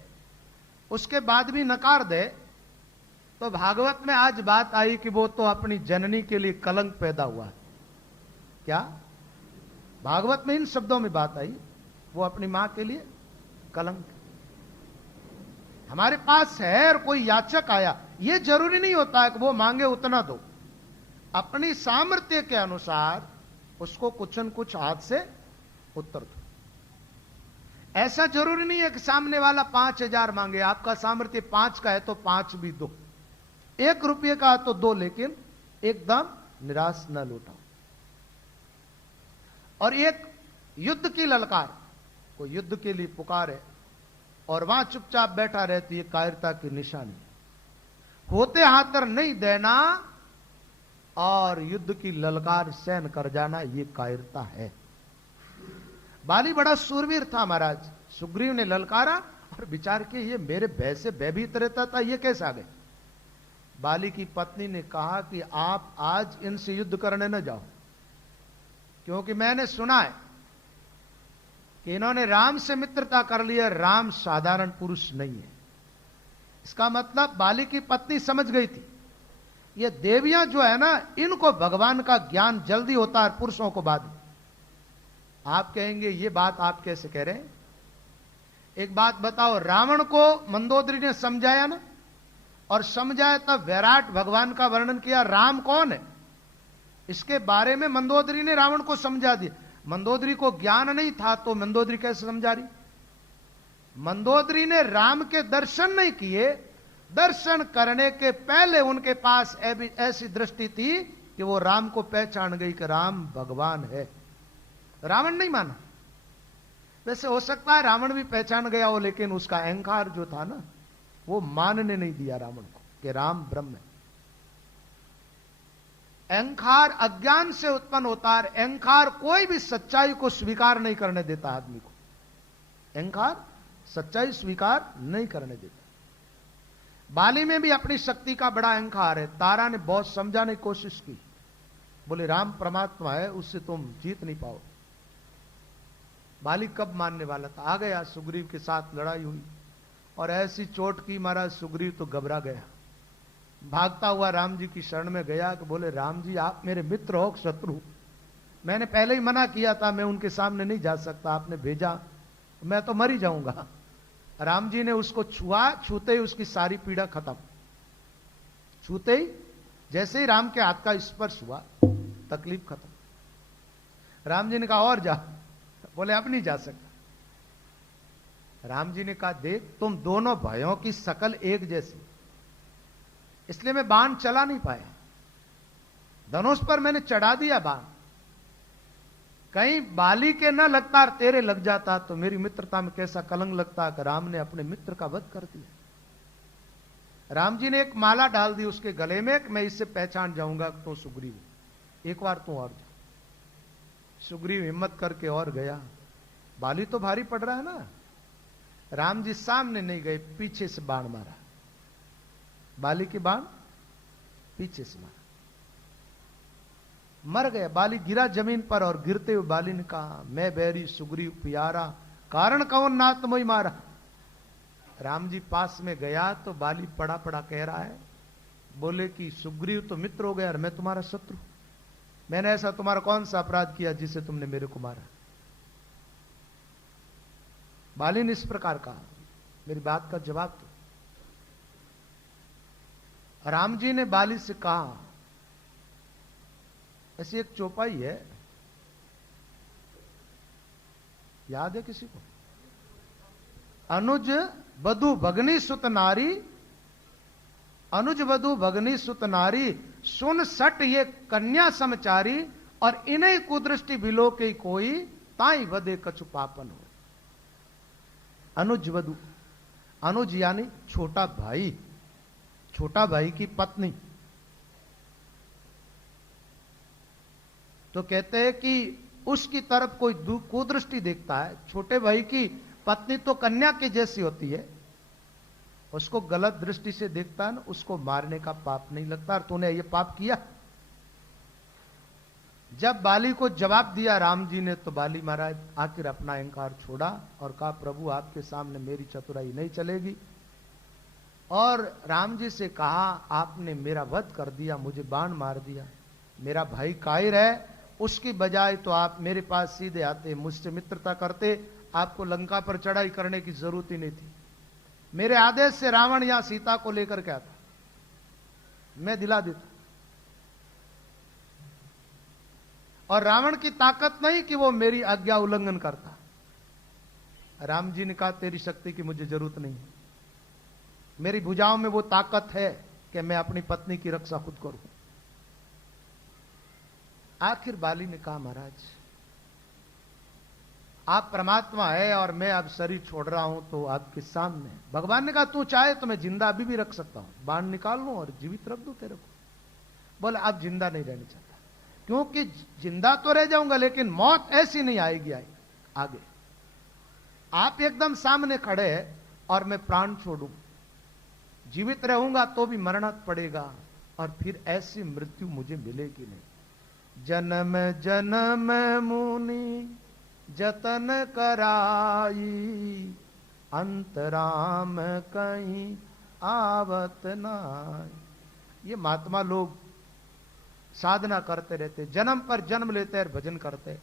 उसके बाद भी नकार दे, तो भागवत में आज बात आई कि वो तो अपनी जननी के लिए कलंक पैदा हुआ। क्या भागवत में इन शब्दों में बात आई, वो अपनी मां के लिए कलंक। हमारे पास है और कोई याचक आया, ये जरूरी नहीं होता है कि वो मांगे उतना दो, अपनी सामर्थ्य के अनुसार उसको कुछ न कुछ हाथ से उत्तर दो। ऐसा जरूरी नहीं है कि सामने वाला 5,000 मांगे, आपका सामर्थ्य 5 का है तो 5 भी दो, 1 रुपये का है तो 2, लेकिन एकदम निराश न लौटाओ। और एक युद्ध की ललकार, कोई युद्ध के लिए पुकारे और वहां चुपचाप बैठा रहती है, कायरता की निशानी। होते हाथर नहीं देना और युद्ध की ललकार सहन कर जाना, ये कायरता है। बाली बड़ा सूरवीर था महाराज, सुग्रीव ने ललकारा और विचार किया ये मेरे भय से भयभीत रहता था, ये कैसे आ गए। बाली की पत्नी ने कहा कि आप आज इनसे युद्ध करने न जाओ, क्योंकि मैंने सुना है कि इन्होंने राम से मित्रता कर लिया, राम साधारण पुरुष नहीं है। इसका मतलब बाली की पत्नी समझ गई थी ये देवियां जो है ना, इनको भगवान का ज्ञान जल्दी होता है, पुरुषों को बाद। आप कहेंगे ये बात आप कैसे कह रहे हैं। एक बात बताओ, रावण को मंदोदरी ने समझाया ना, और समझाया तब विराट भगवान का वर्णन किया, राम कौन है इसके बारे में मंदोदरी ने रावण को समझा दिया। मंदोदरी को ज्ञान नहीं था तो मंदोदरी कैसे समझा रही। मंदोदरी ने राम के दर्शन नहीं किए, दर्शन करने के पहले उनके पास ऐसी दृष्टि थी कि वो राम को पहचान गई कि राम भगवान है। रावण नहीं माना। वैसे हो सकता है रावण भी पहचान गया हो, लेकिन उसका अहंकार जो था ना, वो मानने नहीं दिया रावण को कि राम ब्रह्म है। अहंकार अज्ञान से उत्पन्न होता है। अहंकार कोई भी सच्चाई को स्वीकार नहीं करने देता आदमी को। अहंकार सच्चाई स्वीकार नहीं करने देता। बाली में भी अपनी शक्ति का बड़ा अहंकार है। तारा ने बहुत समझाने की कोशिश की, बोले राम परमात्मा है, उससे तुम जीत नहीं पाओ। बाली कब मानने वाला था। आ गया, सुग्रीव के साथ लड़ाई हुई और ऐसी चोट की महाराज सुग्रीव तो घबरा गया, भागता हुआ राम जी की शरण में गया कि बोले राम जी आप मेरे मित्र हो शत्रु। मैंने पहले ही मना किया था, मैं उनके सामने नहीं जा सकता, आपने भेजा, मैं तो मर ही जाऊंगा। राम जी ने उसको छुआ, छूते ही उसकी सारी पीड़ा खत्म। छूते ही जैसे ही राम के हाथ का स्पर्श हुआ, तकलीफ खत्म। राम जी ने कहा और जा, बोले अब नहीं जा सकता। राम जी ने कहा देख तुम दोनों भाइयों की शकल एक जैसी, इसलिए मैं बाण चला नहीं पाया। धनुष पर मैंने चढ़ा दिया बाण, कहीं बाली के न लगता और तेरे लग जाता तो मेरी मित्रता में कैसा कलंक लगता कि राम ने अपने मित्र का वध कर दिया। राम जी ने एक माला डाल दी उसके गले में कि मैं इससे पहचान जाऊंगा तो सुग्रीव, एक बार तू और जा। सुग्रीव हिम्मत करके और गया। बाली तो भारी पड़ रहा है ना। राम जी सामने नहीं गए, पीछे से बाण मारा। बाली के बाण पीछे से मारा, मर गया। बाली गिरा जमीन पर और गिरते हुए बाली ने कहा मैं बैरी सुग्रीव प्यारा, कारण कौन नाथ मोई मारा। राम जी पास में गया तो बाली पड़ा पड़ा कह रहा है, बोले कि सुग्रीव तो मित्र हो गया और मैं तुम्हारा शत्रु। मैंने ऐसा तुम्हारा कौन सा अपराध किया जिसे तुमने मेरे को मारा। बाली ने इस प्रकार कहा, मेरी बात का जवाब दो। राम जी ने बाली से कहा, ऐसी एक चौपाई है, याद है किसी को? अनुज बधु भगनी सुत नारी, अनुज वधु भगनी सुत नारी, सुन सट ये कन्या समचारी, और इन्हीं कुदृष्टि बिलो के कोई, ताई वधे कछु पापन हो। अनुज वधु, अनुज यानी छोटा भाई, छोटा भाई की पत्नी। तो कहते हैं कि उसकी तरफ कोई कुदृष्टि देखता है। छोटे भाई की पत्नी तो कन्या की जैसी होती है, उसको गलत दृष्टि से देखता है ना, उसको मारने का पाप नहीं लगता। और तूने ये पाप किया। जब बाली को जवाब दिया राम जी ने, तो बाली महाराज आखिर अपना अहंकार छोड़ा और कहा, प्रभु आपके सामने मेरी चतुराई नहीं चलेगी। और राम जी से कहा, आपने मेरा वध कर दिया, मुझे बाण मार दिया, मेरा भाई कायर है, उसकी बजाय तो आप मेरे पास सीधे आते, मुझसे मित्रता करते, आपको लंका पर चढ़ाई करने की जरूरत ही नहीं थी। मेरे आदेश से रावण यहां सीता को लेकर के आता, मैं दिला देता। और रावण की ताकत नहीं कि वो मेरी आज्ञा उल्लंघन करता। राम जी ने कहा, तेरी शक्ति की मुझे जरूरत नहीं है, मेरी भुजाओं में वो ताकत है कि मैं अपनी पत्नी की रक्षा खुद करूं। आखिर बाली ने कहा, महाराज आप परमात्मा है और मैं अब शरीर छोड़ रहा हूं तो आपके सामने। भगवान ने कहा, तू चाहे तो मैं जिंदा अभी भी रख सकता हूं, बाण निकाल लूं और जीवित रख दूं तेरे को। बोला, अब जिंदा नहीं रहना चाहता, क्योंकि जिंदा तो रह जाऊंगा लेकिन मौत ऐसी नहीं आएगी आगे। आप एकदम सामने खड़े हैं और मैं प्राण छोड़ूं, जीवित रहूंगा तो भी मरना पड़ेगा, और फिर ऐसी मृत्यु मुझे मिलेगी नहीं। जन्म जन्म मुनि जतन कराई, अंतराम कहीं आवत नाई। ये महात्मा लोग साधना करते रहते, जन्म पर जन्म लेते हैं, भजन करते हैं,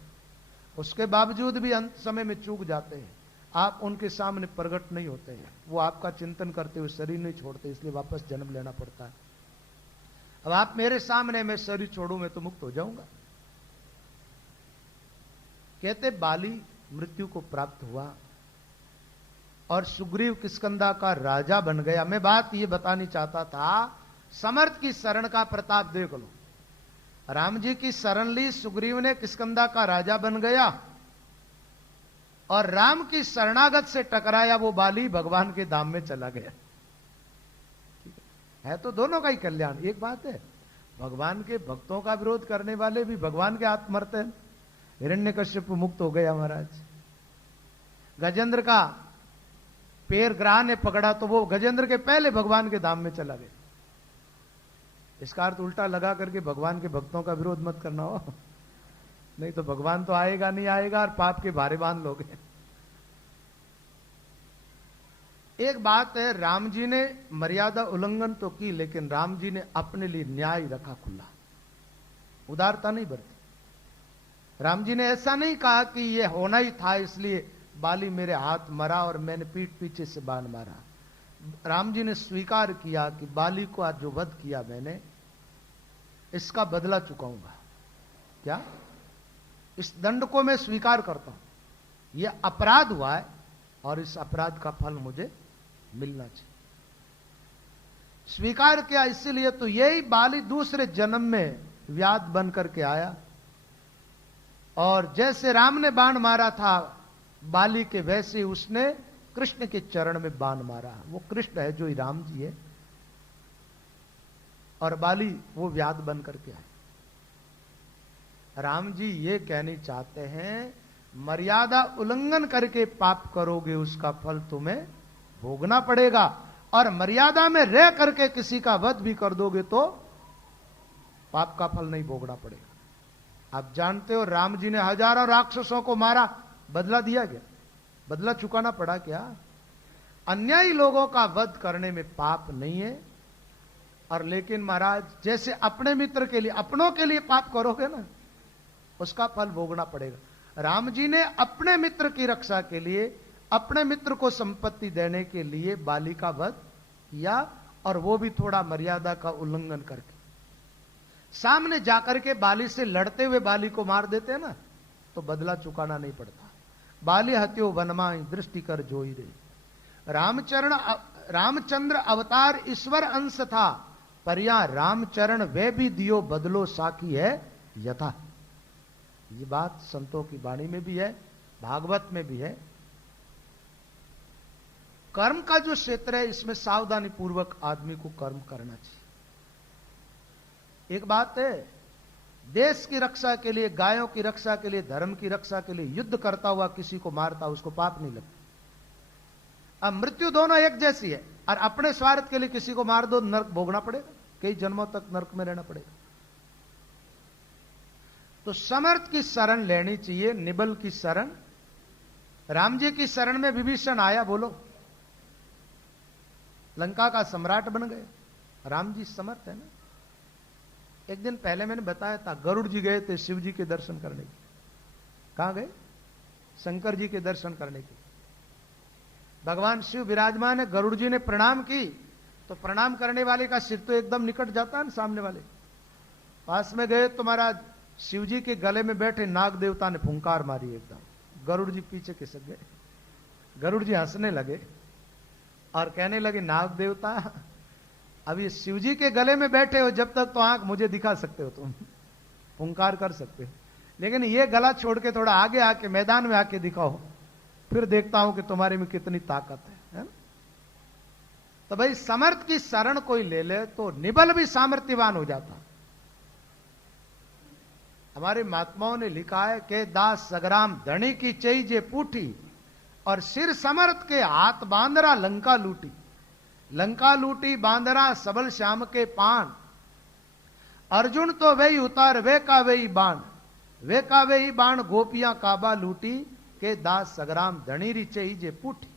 उसके बावजूद भी अंत समय में चूक जाते हैं। आप उनके सामने प्रकट नहीं होते हैं, वो आपका चिंतन करते हुए शरीर नहीं छोड़ते, इसलिए वापस जन्म लेना पड़ता है। अब आप मेरे सामने, मैं शरीर छोड़ू, मैं तो मुक्त हो जाऊंगा। कहते बाली मृत्यु को प्राप्त हुआ और सुग्रीव किष्किंधा का राजा बन गया। मैं बात ये बतानी चाहता था, समर्थ की शरण का प्रताप देख लो। राम जी की शरण ली, सुग्रीव ने, किष्किंधा का राजा बन गया, और राम की शरणागत से टकराया वो बाली, भगवान के धाम में चला गया। है तो दोनों का ही कल्याण। एक बात है, भगवान के भक्तों का विरोध करने वाले भी भगवान के हाथ मरते हैं। हिरण्यकश्यप मुक्त हो गया महाराज। गजेंद्र का पैर ग्रह ने पकड़ा तो वो गजेंद्र के पहले भगवान के धाम में चला गया। इसका अर्थ उल्टा लगा करके भगवान के भक्तों का विरोध मत करना हो, नहीं तो भगवान तो आएगा नहीं आएगा और पाप के भारे बांध लोगे। एक बात है, राम जी ने मर्यादा उल्लंघन तो की, लेकिन राम जी ने अपने लिए न्याय रखा खुला, उदारता नहीं बरती। राम जी ने ऐसा नहीं कहा कि ये होना ही था इसलिए बाली मेरे हाथ मरा और मैंने पीठ पीछे से बाण मारा। राम जी ने स्वीकार किया कि बाली को आज जो वध किया मैंने, इसका बदला चुकाऊंगा। क्या? इस दंड को मैं स्वीकार करता हूं, यह अपराध हुआ है और इस अपराध का फल मुझे मिलना चाहिए। स्वीकार किया, इसीलिए तो यही बाली दूसरे जन्म में व्याध बन करके आया, और जैसे राम ने बाण मारा था बाली के, वैसे उसने कृष्ण के चरण में बाण मारा। वो कृष्ण है जो ही राम जी है, और बाली वो व्याध बन करके आए। राम जी ये कहने चाहते हैं, मर्यादा उल्लंघन करके पाप करोगे उसका फल तुम्हें भोगना पड़ेगा, और मर्यादा में रह करके किसी का वध भी कर दोगे तो पाप का फल नहीं भोगना पड़ेगा। आप जानते हो राम जी ने हजारों राक्षसों को मारा, बदला दिया गया? बदला चुकाना पड़ा क्या? अन्यायी लोगों का वध करने में पाप नहीं है, और लेकिन महाराज जैसे अपने मित्र के लिए, अपनों के लिए पाप करोगे ना, उसका फल भोगना पड़ेगा। राम जी ने अपने मित्र की रक्षा के लिए, अपने मित्र को संपत्ति देने के लिए बाली का वध किया, और वो भी थोड़ा मर्यादा का उल्लंघन करके। सामने जाकर के बाली से लड़ते हुए बाली को मार देते ना, तो बदला चुकाना नहीं पड़ता। बाली हत्यो वनमाई दृष्टि कर जोई रे। रामचंद्र अवतार ईश्वर अंश था, पर यहां रामचरण वे भी दियो बदलो साकी है यथा। ये बात संतों की वाणी में भी है, भागवत में भी है। कर्म का जो क्षेत्र है, इसमें सावधानी पूर्वक आदमी को कर्म करना चाहिए। एक बात है, देश की रक्षा के लिए, गायों की रक्षा के लिए, धर्म की रक्षा के लिए युद्ध करता हुआ किसी को मारता, उसको पाप नहीं लगता। अब मृत्यु दोनों एक जैसी है, और अपने स्वार्थ के लिए किसी को मार दो, नरक भोगना पड़ेगा, कई जन्मों तक नरक में रहना पड़ेगा। तो समर्थ की शरण लेनी चाहिए, निबल की शरण। राम जी की शरण में विभीषण आया, बोलो, लंका का सम्राट बन गए। राम जी समर्थ है ना। एक दिन पहले मैंने बताया था, गरुड़ जी गए थे शिव जी के दर्शन करने के। कहां गए? शंकर जी के दर्शन करने के। भगवान शिव विराजमान है, गरुड़ जी ने प्रणाम की, तो प्रणाम करने वाले का सिर तो एकदम निकट जाता है ना सामने वाले। पास में गए तो महाराज शिव जी के गले में बैठे नाग देवता ने फुंकार मारी एकदम। गरुड़ जी पीछे खिसक गए। गरुड़ जी हंसने लगे और कहने लगे, नाग देवता, अब ये शिव जी के गले में बैठे हो, जब तक तो आंख मुझे दिखा सकते हो, तुम फुंकार कर सकते हो, लेकिन ये गला छोड़ के थोड़ा आगे आके मैदान में आके दिखाओ, फिर देखता हूं कि तुम्हारे में कितनी ताकत है ना? तो भाई समर्थ की शरण कोई ले ले तो निबल भी सामर्थ्यवान हो जाता। हमारे महात्माओं ने लिखा है कि दास सगराम धनी की चीजे पूठी और सिर समर्थ के हाथ बांदरा लंका लूटी। लंका लूटी बांदरा सबल श्याम के पान, अर्जुन तो वही उतार वे का वही बाण, वे का वही बाण गोपियां काबा लूटी के दास सगराम धनी री चीजे पूठी।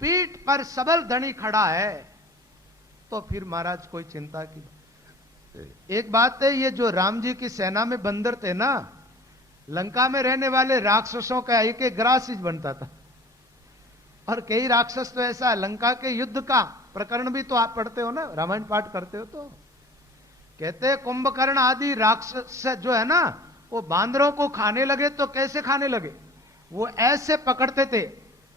पीठ पर सबल धनी खड़ा है तो फिर महाराज कोई चिंता की। एक बात है, ये जो राम जी की सेना में बंदर थे ना, लंका में रहने वाले राक्षसों का एक एक ग्रासिज बनता था। और कई राक्षस तो ऐसा है, लंका के युद्ध का प्रकरण भी तो आप पढ़ते हो ना, रामायण पाठ करते हो, तो कहते हैं कुंभकर्ण आदि राक्षस जो है ना, वो बांदरों को खाने लगे तो कैसे खाने लगे, वो ऐसे पकड़ते थे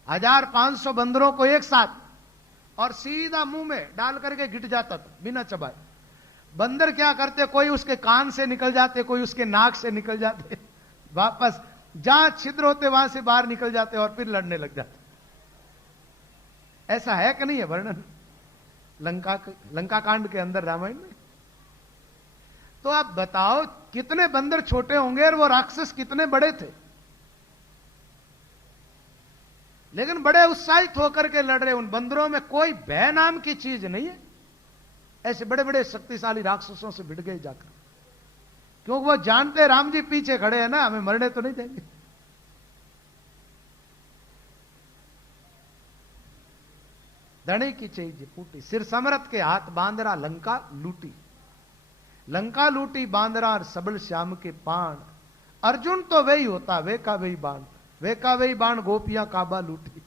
1500 बंदरों को एक साथ और सीधा मुंह में डाल करके गिट जाता था बिना चबाए। बंदर क्या करते, कोई उसके कान से निकल जाते, कोई उसके नाक से निकल जाते, वापस जहां छिद्र होते वहां से बाहर निकल जाते और फिर लड़ने लग जाते। ऐसा है कि नहीं है वर्णन लंका कांड के अंदर रामायण में? तो आप बताओ कितने बंदर छोटे होंगे और वो राक्षस कितने बड़े थे, लेकिन बड़े उत्साहित होकर के लड़ रहे। उन बंदरों में कोई भय नाम की चीज नहीं है। ऐसे बड़े बड़े शक्तिशाली राक्षसों से भिड़ गए जाकर, क्योंकि वो जानते राम जी पीछे खड़े हैं ना, हमें मरने तो नहीं देंगे। धनी की चीज फूटी, सिर समरथ के हाथ बांदरा लंका लूटी। लंका लूटी बांदरा और सबल श्याम के पान, अर्जुन तो वही होता वे का वही बाण, वे का वही बाण गोपियां काबा लूटी।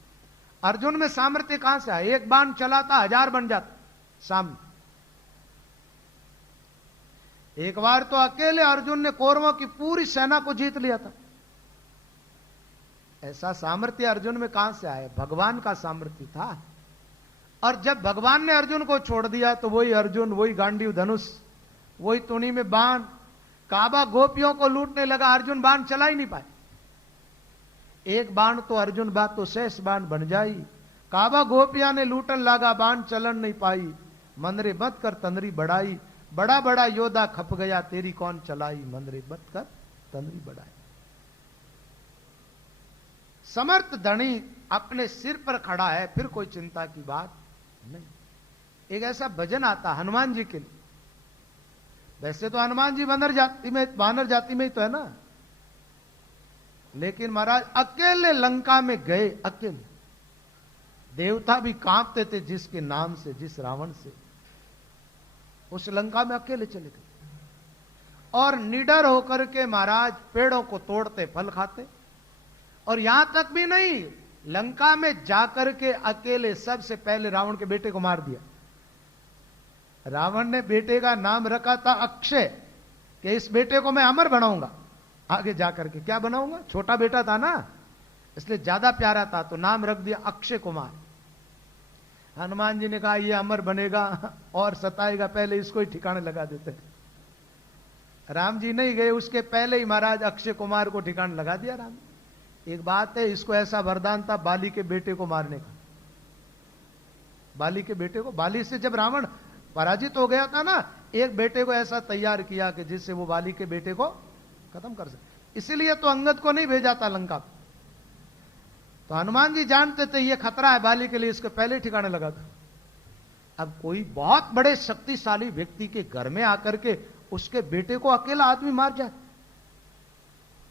अर्जुन में सामर्थ्य कहां से आया? एक बाण चलाता 1000 बन जाता सामने। एक बार तो अकेले अर्जुन ने कौरवों की पूरी सेना को जीत लिया था। ऐसा सामर्थ्य अर्जुन में कहां से आया? भगवान का सामर्थ्य था। और जब भगवान ने अर्जुन को छोड़ दिया तो वही अर्जुन, वही गांडीव धनुष, वही तुनी में बाण, काबा गोपियों को लूटने लगा। अर्जुन बाण चला ही नहीं पाए। एक बाण तो अर्जुन बात तो शेष बाण बन जाई। काबा गोपियां ने लूटन लगा, बाण चलन नहीं पाई। मंदरे बत कर तंदरी बढ़ाई, बड़ा बड़ा योद्धा खप गया, तेरी कौन चलाई। मंदरे बत कर तंदरी बढ़ाई। समर्थ धनी अपने सिर पर खड़ा है, फिर कोई चिंता की बात नहीं। एक ऐसा भजन आता हनुमान जी के लिए। वैसे तो हनुमान जी वानर जाति में ही तो है ना, लेकिन महाराज अकेले लंका में गए, अकेले। देवता भी कांपते थे जिसके नाम से, जिस रावण से। उस लंका में अकेले चले गए और निडर होकर के महाराज पेड़ों को तोड़ते, फल खाते। और यहां तक भी नहीं, लंका में जाकर के अकेले सबसे पहले रावण के बेटे को मार दिया। रावण ने बेटे का नाम रखा था अक्षय, कि इस बेटे को मैं अमर बनाऊंगा। आगे जाकर के क्या बनाऊंगा, छोटा बेटा था ना, इसलिए ज्यादा प्यारा था, तो नाम रख दिया अक्षय कुमार। हनुमान जी ने कहा ये अमर बनेगा और सताएगा, पहले इसको ही ठिकाने लगा देते। राम जी नहीं गए, उसके पहले ही महाराज अक्षय कुमार को ठिकाने लगा दिया राम। एक बात है, इसको ऐसा वरदान था बाली के बेटे को मारने का। बाली के बेटे को, बाली से जब रावण पराजित हो गया था ना, एक बेटे को ऐसा तैयार किया कि जिससे वो बाली के बेटे को खत्म कर सके। इसीलिए तो अंगद को नहीं भेजा था लंका। तो हनुमान जी जानते थे ये खतरा है बाली के लिए, इसके पहले ठिकाने लगा था। अब कोई बहुत बड़े शक्तिशाली व्यक्ति के घर में आकर के उसके बेटे को अकेला आदमी मार जाए,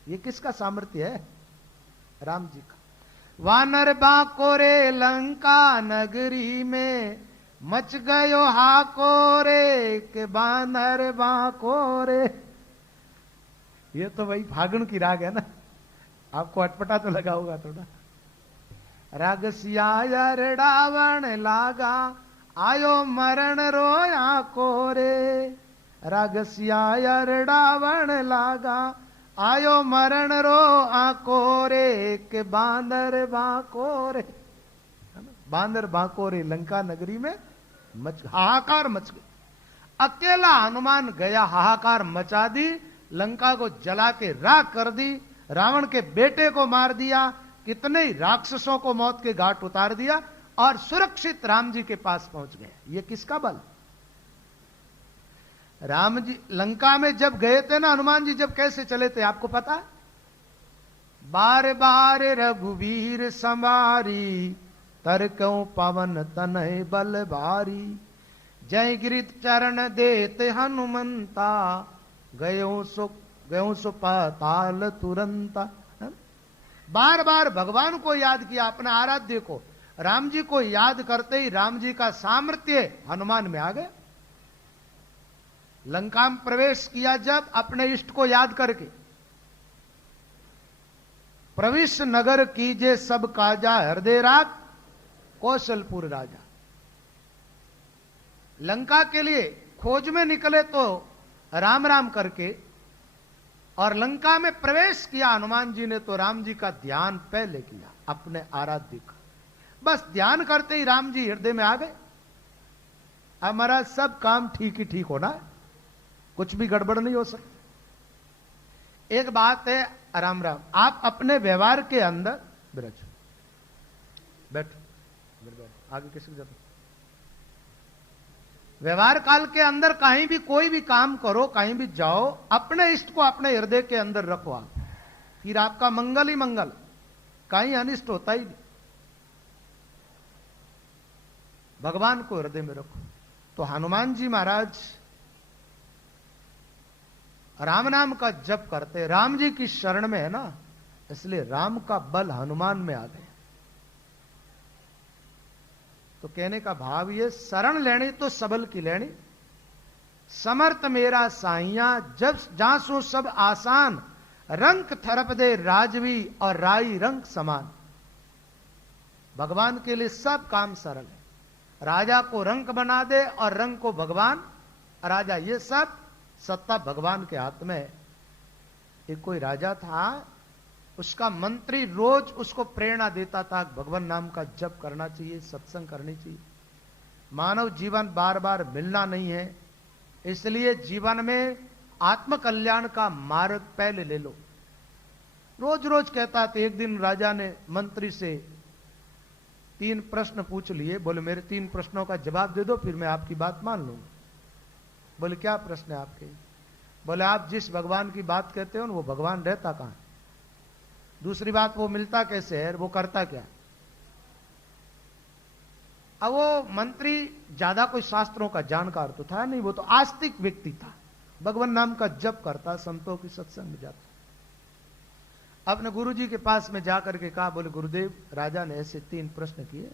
ये किसका सामर्थ्य है? राम जी का। वानर बाकोरे लंका नगरी में, मच गयो हाकोरे के बानर बाकोरे। ये तो भाई फागुन की राग है ना, आपको अटपटा तो लगा होगा थोड़ा। राग सिया रावण लागा, आयो मरण रोया कोरे। राग सिया रावण लागा, आयो मरण रो आकोरे के बांदर बाकोरे। बांदर बाकोरे लंका नगरी में हाहाकार मच गई। अकेला हनुमान गया, हाहाकार मचा दी, लंका को जला के राख कर दी, रावण के बेटे को मार दिया, कितने ही राक्षसों को मौत के घाट उतार दिया और सुरक्षित राम जी के पास पहुंच गए। ये किसका बल? राम जी लंका में जब गए थे ना, हनुमान जी जब कैसे चले थे आपको पता है? बार बार रघुवीर संवारी, तरकऊ पवन तनय बल भारी। जय गिरित चरण देते हनुमंता, गयो सो पाताल तुरंता। बार बार भगवान को याद किया, अपने आराध्य को, राम जी को याद करते ही राम जी का सामर्थ्य हनुमान में आ गया। लंका में प्रवेश किया जब अपने इष्ट को याद करके, प्रविश नगर कीजे सब काजा, हृदय राग कौशलपुर राजा। लंका के लिए खोज में निकले तो राम राम करके, और लंका में प्रवेश किया हनुमान जी ने तो राम जी का ध्यान पहले किया, अपने आराध्य का। बस ध्यान करते ही राम जी हृदय में आ गए। हमारा सब काम ठीक ही ठीक होना है, कुछ भी गड़बड़ नहीं हो सकती। एक बात है, राम राम, आप अपने व्यवहार के अंदर ब्रज बैठो, आगे किसी जरूरत। व्यवहार काल के अंदर कहीं भी कोई भी काम करो, कहीं भी जाओ, अपने इष्ट को अपने हृदय के अंदर रखो आप, फिर आपका मंगल ही मंगल, कहीं अनिष्ट होता ही नहीं। भगवान को हृदय में रखो। तो हनुमान जी महाराज राम नाम का जप करते, राम जी की शरण में है ना, इसलिए राम का बल हनुमान में आ गया। तो कहने का भाव ये, शरण लेनी तो सबल की लेनी, समर्थ मेरा साइया, जब जासो सब आसान, रंग थरप दे राजवी और राई रंग समान। भगवान के लिए सब काम सरल है। राजा को रंग बना दे और रंग को भगवान राजा, ये सब सत्ता भगवान के हाथ में है। एक कोई राजा था, उसका मंत्री रोज उसको प्रेरणा देता था, भगवान नाम का जप करना चाहिए, सत्संग करनी चाहिए। मानव जीवन बार बार मिलना नहीं है, इसलिए जीवन में आत्म कल्याण का मार्ग पहले ले लो। रोज रोज कहता था। एक दिन राजा ने मंत्री से 3 प्रश्न पूछ लिए, बोले मेरे 3 प्रश्नों का जवाब दे दो, फिर मैं आपकी बात मान लूंगा। बोले क्या प्रश्न है आपके? बोले आप जिस भगवान की बात कहते हो वो भगवान रहता कहां? दूसरी बात, वो मिलता कैसे है, वो करता क्या? अब वो मंत्री ज्यादा कोई शास्त्रों का जानकार तो था नहीं, वो तो आस्तिक व्यक्ति था, भगवान नाम का जप करता, संतों की सत्संग में जाता। अपने गुरुजी के पास में जाकर के कहा, बोले गुरुदेव राजा ने ऐसे 3 प्रश्न किए।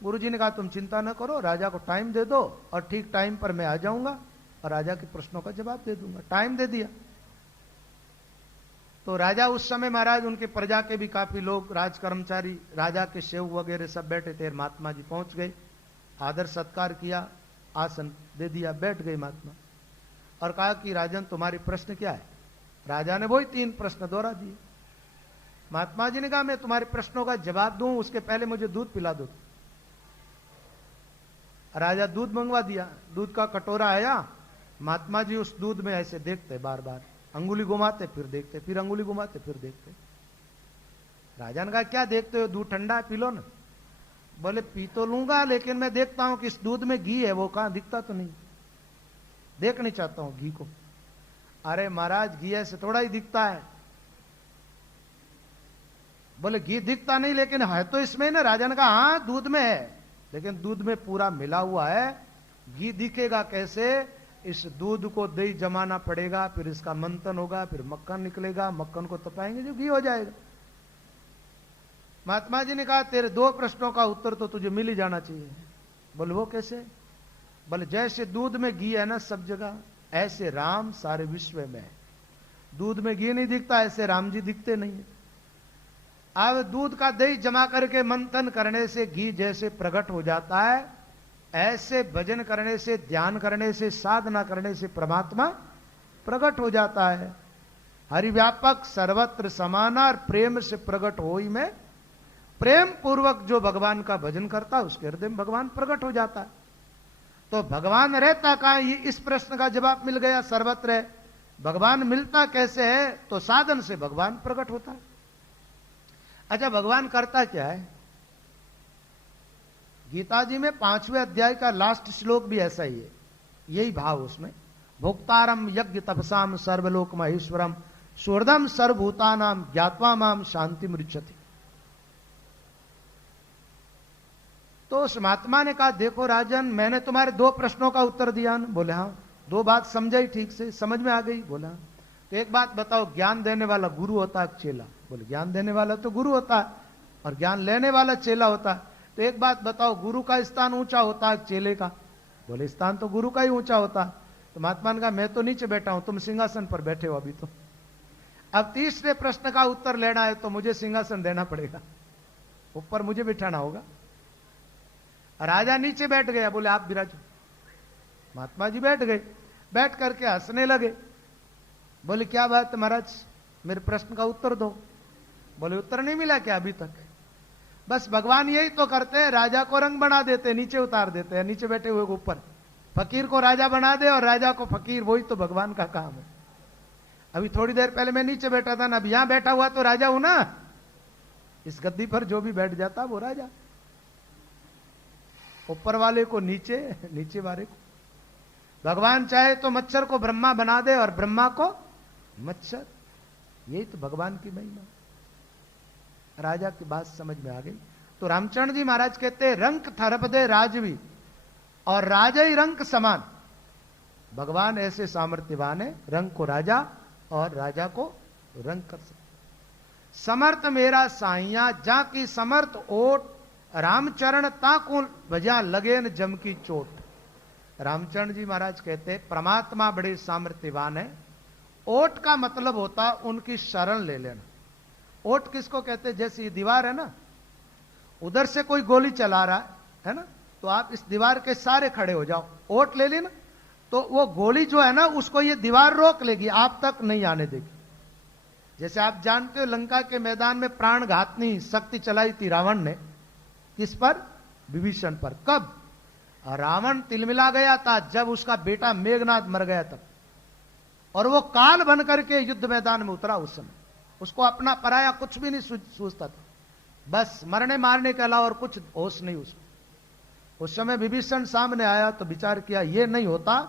गुरुजी ने कहा तुम चिंता न करो, राजा को टाइम दे दो और ठीक टाइम पर मैं आ जाऊंगा और राजा के प्रश्नों का जवाब दे दूंगा। टाइम दे दिया। तो राजा उस समय महाराज, उनके प्रजा के भी काफी लोग, राज कर्मचारी, राजा के सेवक वगैरह सब बैठे थे। महात्मा जी पहुंच गए, आदर सत्कार किया, आसन दे दिया, बैठ गए महात्मा और कहा कि राजन तुम्हारे प्रश्न क्या है? राजा ने वही 3 प्रश्न दोहरा दिए। महात्मा जी ने कहा मैं तुम्हारे प्रश्नों का जवाब दूं, उसके पहले मुझे दूध पिला दो। राजा दूध मंगवा दिया, दूध का कटोरा आया। महात्मा जी उस दूध में ऐसे देखते, बार बार अंगुली घुमाते, फिर देखते, फिर अंगुली घुमाते, फिर देखते। राजा ने कहा क्या देखते हो, दूध ठंडा है, पी लो ना। बोले पी तो लूंगा, लेकिन मैं देखता हूं कि इस दूध में घी है, वो कहां दिखता तो नहीं, देख नहीं चाहता हूं घी को। अरे महाराज घी ऐसे थोड़ा ही दिखता है। बोले घी दिखता नहीं, लेकिन है तो इसमें ना। राजा ने कहा हाँ दूध में है, लेकिन दूध में पूरा मिला हुआ है, घी दिखेगा कैसे? इस दूध को दही जमाना पड़ेगा, फिर इसका मंथन होगा, फिर मक्खन निकलेगा, मक्खन को तपाएंगे जो घी हो जाएगा। महात्मा जी ने कहा तेरे 2 प्रश्नों का उत्तर तो तुझे मिल ही जाना चाहिए। बोले वो कैसे? बोले जैसे दूध में घी है ना सब जगह, ऐसे राम सारे विश्व में है। दूध में घी नहीं दिखता, ऐसे राम जी दिखते नहीं है। अब दूध का दही जमा करके मंथन करने से घी जैसे प्रकट हो जाता है, ऐसे भजन करने से, ध्यान करने से, साधना करने से परमात्मा प्रकट हो जाता है। हरिव्यापक सर्वत्र समाना और प्रेम से प्रकट हो ही में, प्रेम पूर्वक जो भगवान का भजन करता है उसके हृदय में भगवान प्रकट हो जाता है। तो भगवान रहता कहां, ये इस प्रश्न का जवाब मिल गया, सर्वत्र है। भगवान मिलता कैसे है? तो साधन से भगवान प्रकट होता है। अच्छा, भगवान करता क्या है? गीता जी में 5वें अध्याय का लास्ट श्लोक भी ऐसा ही है, यही भाव उसमें। भोक्तारम यज्ञ तपसाम सर्वलोक महेश्वरम सुहृदम सर्वभूतानाम ज्ञात्वा माम शांति मृच्छति। तो उस महात्मा ने कहा देखो राजन, मैंने तुम्हारे 2 प्रश्नों का उत्तर दिया ना। बोले हाँ। 2 बात समझाई, ठीक से समझ में आ गई? बोला तो एक बात बताओ, ज्ञान देने वाला गुरु होता है चेला? बोले ज्ञान देने वाला तो गुरु होता है और ज्ञान लेने वाला चेला होता है। तो एक बात बताओ, गुरु का स्थान ऊंचा होता है चेले का? बोले स्थान तो गुरु का ही ऊंचा होता है। तो महात्मा ने कहा मैं तो नीचे बैठा हूं, तुम सिंहासन पर बैठे हो अभी तो। अब तीसरे प्रश्न का उत्तर लेना है तो मुझे सिंहासन देना पड़ेगा, ऊपर मुझे बिठाना होगा। राजा नीचे बैठ गया, बोले आप विराजो। महात्मा जी बैठ गए, बैठ करके हंसने लगे। बोले क्या बात महाराज, मेरे प्रश्न का उत्तर दो। बोले उत्तर नहीं मिला क्या अभी तक? बस भगवान यही तो करते हैं, राजा को रंग बना देते, नीचे उतार देते हैं, नीचे बैठे हुए को ऊपर। फकीर को राजा बना दे और राजा को फकीर, वही तो भगवान का काम है। अभी थोड़ी देर पहले मैं नीचे बैठा था ना, अब यहां बैठा हुआ तो राजा हूं ना। इस गद्दी पर जो भी बैठ जाता वो राजा। ऊपर वाले को नीचे, नीचे वाले को। भगवान चाहे तो मच्छर को ब्रह्मा बना दे और ब्रह्मा को मच्छर। यही तो भगवान की महिमा। राजा की बात समझ में आ गई। तो रामचंद्र जी महाराज कहते रंक थरप दे राजवी और राजा ही रंक समान। भगवान ऐसे सामर्थ्यवान है, रंग को राजा और राजा को रंग कर सकते। समर्थ मेरा साइया जा की समर्थ ओट, रामचरण ताकू भजा लगे न जम की चोट। रामचंद्र जी महाराज कहते परमात्मा बड़े सामर्थ्यवान है। ओट का मतलब होता उनकी शरण ले लेना। ओट किसको कहते? जैसे ये दीवार है ना, उधर से कोई गोली चला रहा है ना, तो आप इस दीवार के सारे खड़े हो जाओ, ओट ले ली ना, तो वो गोली जो है ना उसको ये दीवार रोक लेगी, आप तक नहीं आने देगी। जैसे आप जानते हो लंका के मैदान में प्राणघातनी शक्ति चलाई थी रावण ने। किस पर? विभीषण पर। कब? रावण तिलमिला गया था जब उसका बेटा मेघनाद मर गया तब, और वो काल बन करके युद्ध मैदान में उतरा। उस समय उसको अपना पराया कुछ भी नहीं सूझता था, बस मरने मारने के अलावा और कुछ होश नहीं उसको। उस समय विभीषण सामने आया तो विचार किया ये नहीं होता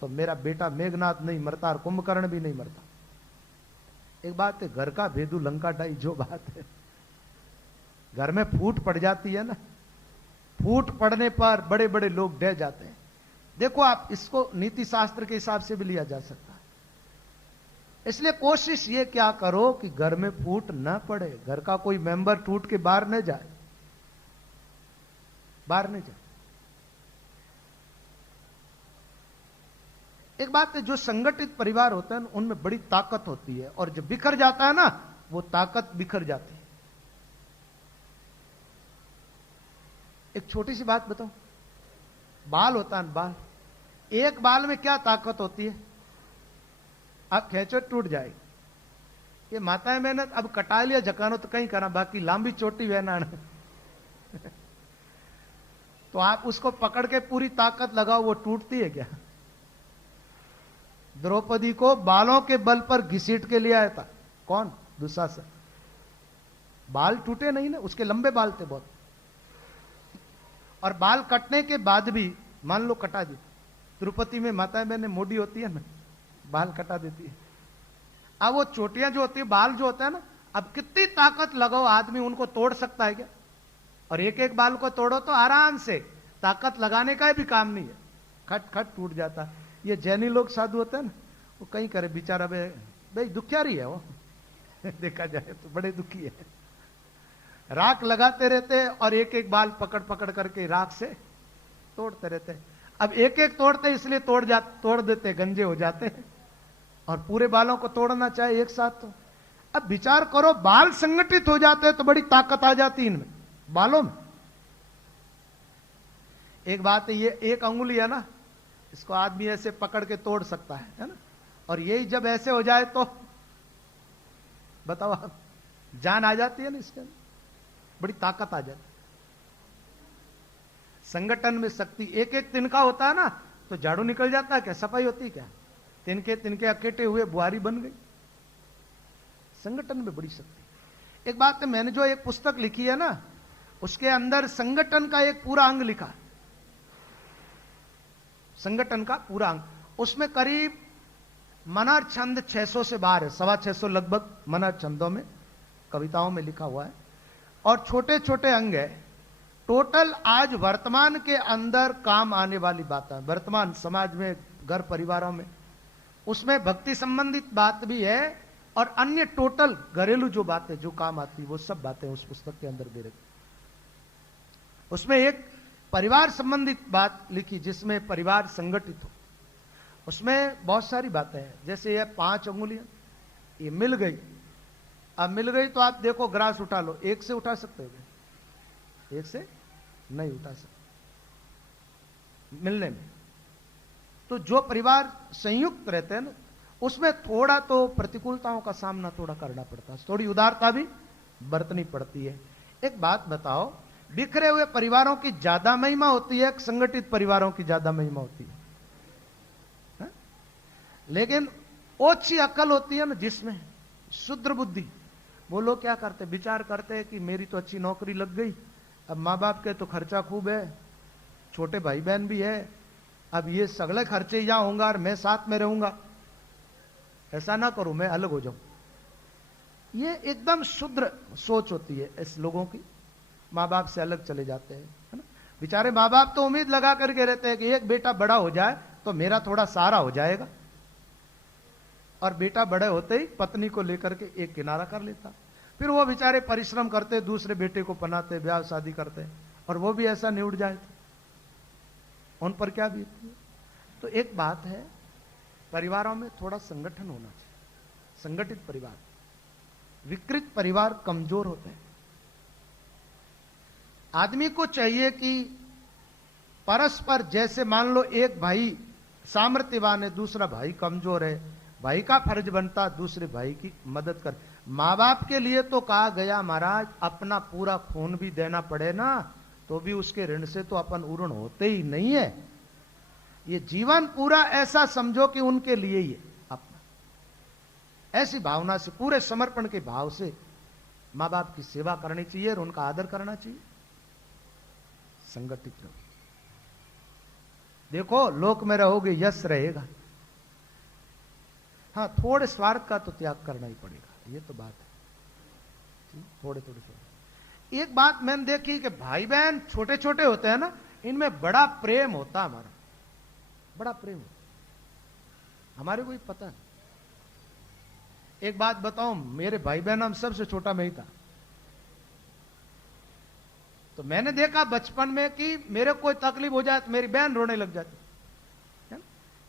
तो मेरा बेटा मेघनाद नहीं मरता और कुंभकर्ण भी नहीं मरता। एक बात है, घर का भेदू लंका डाई जो बात है, घर में फूट पड़ जाती है ना, फूट पड़ने पर बड़े बड़े लोग डह जाते हैं। देखो आप इसको नीति शास्त्र के हिसाब से भी लिया जा सकता है। इसलिए कोशिश ये क्या करो कि घर में फूट न पड़े, घर का कोई मेंबर टूट के बाहर न जाए, बाहर नहीं जाए। एक बात है, जो संगठित परिवार होता है उनमें बड़ी ताकत होती है, और जब बिखर जाता है ना वो ताकत बिखर जाती है। एक छोटी सी बात बताओ, बाल होता है बाल, एक बाल में क्या ताकत होती है? आप खेचो टूट जाएगी। ये माता है मेहनत, अब कटा लिया झकानो तो कहीं करा, बाकी लंबी चोटी वहना तो आप उसको पकड़ के पूरी ताकत लगाओ, वो टूटती है क्या? द्रौपदी को बालों के बल पर घसीट के ले आया था कौन? दुशासन। बाल टूटे नहीं ना, उसके लंबे बाल थे बहुत, और बाल कटने के बाद भी मान लो कटा दी। तिरुपति में माता बहन मोटी होती है ना, बाल कटा देती है। अब वो चोटियां जो होती है, बाल जो होता है ना, अब कितनी ताकत लगाओ आदमी उनको तोड़ सकता है क्या? और एक एक बाल को तोड़ो तो आराम से, ताकत लगाने का भी काम नहीं है, खट खट टूट जाता। ये जैनी लोग साधु होते हैं ना, वो कहीं करे बेचारा भाई दुखियारी है वो देखा जाए तो बड़े दुखी है। राख लगाते रहते और एक एक बाल पकड़ पकड़ करके राख से तोड़ते रहते। अब एक एक तोड़ते इसलिए तोड़ देते, गंजे हो जाते हैं। और पूरे बालों को तोड़ना चाहे एक साथ तो अब विचार करो, बाल संगठित हो जाते हैं तो बड़ी ताकत आ जाती इनमें बालों में। एक बात है, ये एक अंगुली है ना, इसको आदमी ऐसे पकड़ के तोड़ सकता है ना, और यही जब ऐसे हो जाए तो बताओ आप, जान आ जाती है ना इसके अंदर, बड़ी ताकत आ जाती। संगठन में शक्ति, एक एक तिनका होता है ना तो झाड़ू निकल जाता है क्या, सफाई होती है क्या, तिनके तिनके अकेटे हुए बुआरी बन गई। संगठन में बड़ी शक्ति। एक बात है, मैंने जो एक पुस्तक लिखी है ना, उसके अंदर संगठन का एक पूरा अंग लिखा, संगठन का पूरा अंग। उसमें करीब मनार छंद 600 से बाहर है, 625 लगभग मनार छंदों में, कविताओं में लिखा हुआ है, और छोटे छोटे अंग है। टोटल आज वर्तमान के अंदर काम आने वाली बात है, वर्तमान समाज में, घर परिवारों में, उसमें भक्ति संबंधित बात भी है और अन्य टोटल घरेलू जो बातें जो काम आती वो सब बातें उस पुस्तक के अंदर दे रखी। उसमें एक परिवार संबंधित बात लिखी जिसमें परिवार संगठित हो। उसमें बहुत सारी बातें हैं, जैसे ये 5 अंगुलियां ये मिल गई, अब मिल गई तो आप देखो ग्रास उठा लो, एक से उठा सकते हो, एक से नहीं उठा सकते मिलने में। तो जो परिवार संयुक्त रहते हैं ना, उसमें थोड़ा तो प्रतिकूलताओं का सामना थोड़ा करना पड़ता है, थोड़ी उदारता भी बरतनी पड़ती है। एक बात बताओ, बिखरे हुए परिवारों की ज्यादा महिमा होती है, संगठित परिवारों की ज्यादा महिमा होती है? लेकिन ओछी अकल होती है ना जिसमें, शुद्र बुद्धि, वो लोग क्या करते, विचार करते हैं कि मेरी तो अच्छी नौकरी लग गई, अब माँ बाप के तो खर्चा खूब है, छोटे भाई बहन भी है, अब ये सगले खर्चे यहां होंगे और मैं साथ में रहूंगा, ऐसा ना करूं, मैं अलग हो जाऊं। ये एकदम शुद्र सोच होती है इस लोगों की, माँ बाप से अलग चले जाते हैं, है ना। बेचारे माँ बाप तो उम्मीद लगा करके रहते हैं कि एक बेटा बड़ा हो जाए तो मेरा थोड़ा सहारा हो जाएगा, और बेटा बड़े होते ही पत्नी को लेकर के एक किनारा कर लेता। फिर वो बेचारे परिश्रम करते, दूसरे बेटे को पनाते, ब्याह शादी करते, और वो भी ऐसा निउट जाए तो उन पर क्या बीतती है। तो एक बात है, परिवारों में थोड़ा संगठन होना चाहिए, संगठित परिवार। विकृत परिवार कमजोर होते हैं। आदमी को चाहिए कि परस्पर, जैसे मान लो एक भाई सामर्थ्यवान है, दूसरा भाई कमजोर है, भाई का फर्ज बनता दूसरे भाई की मदद कर। माँ बाप के लिए तो कहा गया महाराज, अपना पूरा खून भी देना पड़े ना तो भी उसके ऋण से तो अपन उऋण होते ही नहीं है। ये जीवन पूरा ऐसा समझो कि उनके लिए ही है अपना, ऐसी भावना से, पूरे समर्पण के भाव से माँ बाप की सेवा करनी चाहिए और उनका आदर करना चाहिए। संगठित रहो, देखो लोक में रहोगे यश रहेगा। हाँ, थोड़े स्वार्थ का तो त्याग करना ही पड़ेगा, ये तो बात है, थोड़े थोड़े स्वार्थ। एक बात मैंने देखी कि भाई बहन छोटे छोटे होते हैं ना, इनमें बड़ा प्रेम होता, हमारा बड़ा प्रेम होता, हमारे को पता है। एक बात बताऊं, मेरे भाई बहन हम सबसे छोटा मैं ही था, तो मैंने देखा बचपन में कि मेरे कोई तकलीफ हो जाए तो मेरी बहन रोने लग जाती।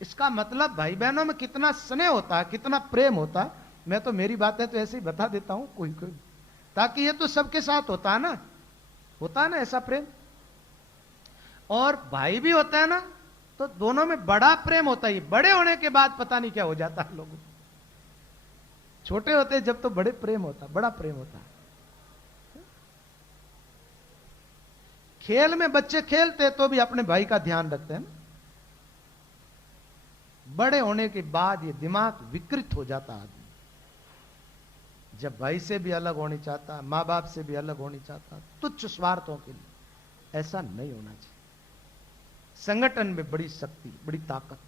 इसका मतलब भाई बहनों में कितना स्नेह होता है, कितना प्रेम होता है। मैं तो मेरी बातें तो ऐसे ही बता देता हूं कोई कोई, ताकि ये तो सबके साथ होता है ना ऐसा प्रेम। और भाई भी होता है ना, तो दोनों में बड़ा प्रेम होता है। बड़े होने के बाद पता नहीं क्या हो जाता है लोगों, छोटे होते जब तो बड़े प्रेम होता, बड़ा प्रेम होता है। खेल में बच्चे खेलते तो भी अपने भाई का ध्यान रखते हैं, बड़े होने के बाद ये दिमाग विकृत हो जाता आदमी, जब भाई से भी अलग होनी चाहता, मां बाप से भी अलग होनी चाहता, तुच्छ स्वार्थों के लिए। ऐसा नहीं होना चाहिए। संगठन में बड़ी शक्ति, बड़ी ताकत।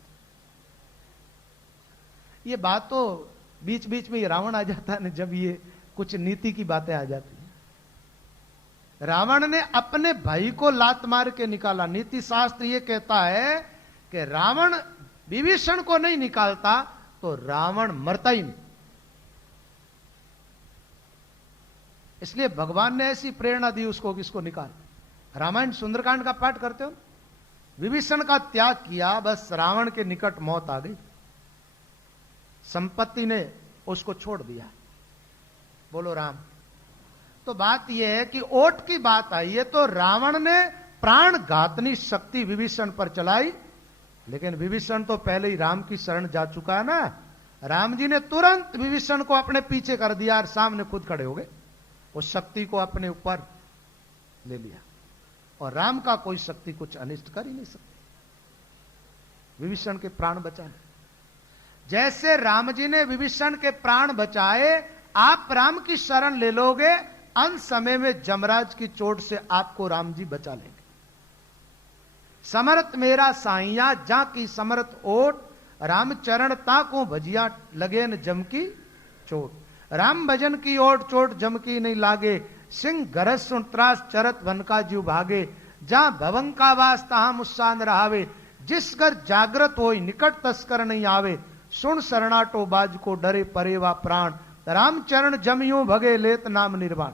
ये बात तो बीच बीच में ये रावण आ जाता है ना, जब ये कुछ नीति की बातें आ जाती है। रावण ने अपने भाई को लात मार के निकाला। नीति शास्त्र ये कहता है कि रावण विभीषण को नहीं निकालता तो रावण मरता ही नहीं। इसलिए भगवान ने ऐसी प्रेरणा दी उसको कि इसको निकाल। रामायण सुंदरकांड का पाठ करते हो, विभीषण का त्याग किया, बस रावण के निकट मौत आ गई, संपत्ति ने उसको छोड़ दिया। बोलो राम। तो बात यह है कि ओट की बात आई है तो रावण ने प्राण घातनी शक्ति विभीषण पर चलाई, लेकिन विभीषण तो पहले ही राम की शरण जा चुका है ना। राम जी ने तुरंत विभीषण को अपने पीछे कर दिया और सामने खुद खड़े हो गए, उस शक्ति को अपने ऊपर ले लिया। और राम का कोई शक्ति कुछ अनिष्ट कर ही नहीं सकती। विभीषण के प्राण बचाने, जैसे राम जी ने विभीषण के प्राण बचाए, आप राम की शरण ले लोगे, अंत समय में जमराज की चोट से आपको राम जी बचा लेंगे। समर्थ मेरा साइया जा की समर्थ ओट, राम चरण ताको भजिया लगे न जम की चोट। राम भजन की ओट चोट जम की नहीं लागे, सिंह गरज सुन त्रास चरत वन का जीव भागे। जहां भवन का वास तहां मुस्सान रहावे, जिस घर जागृत होई निकट तस्कर नहीं आवे। सुन शरणाटो बाज को डरे परे वा प्राण, राम चरण जमियो भगे लेत नाम निर्वाण।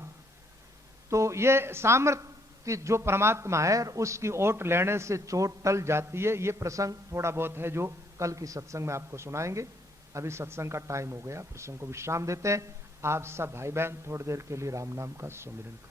तो ये सामर्थ्य जो परमात्मा है उसकी ओट लेने से चोट टल जाती है। ये प्रसंग थोड़ा बहुत है जो कल की सत्संग में आपको सुनाएंगे। अभी सत्संग का टाइम हो गया, प्रसंग को विश्राम देते हैं। आप सब भाई बहन थोड़ी देर के लिए राम नाम का सुमिरन करें।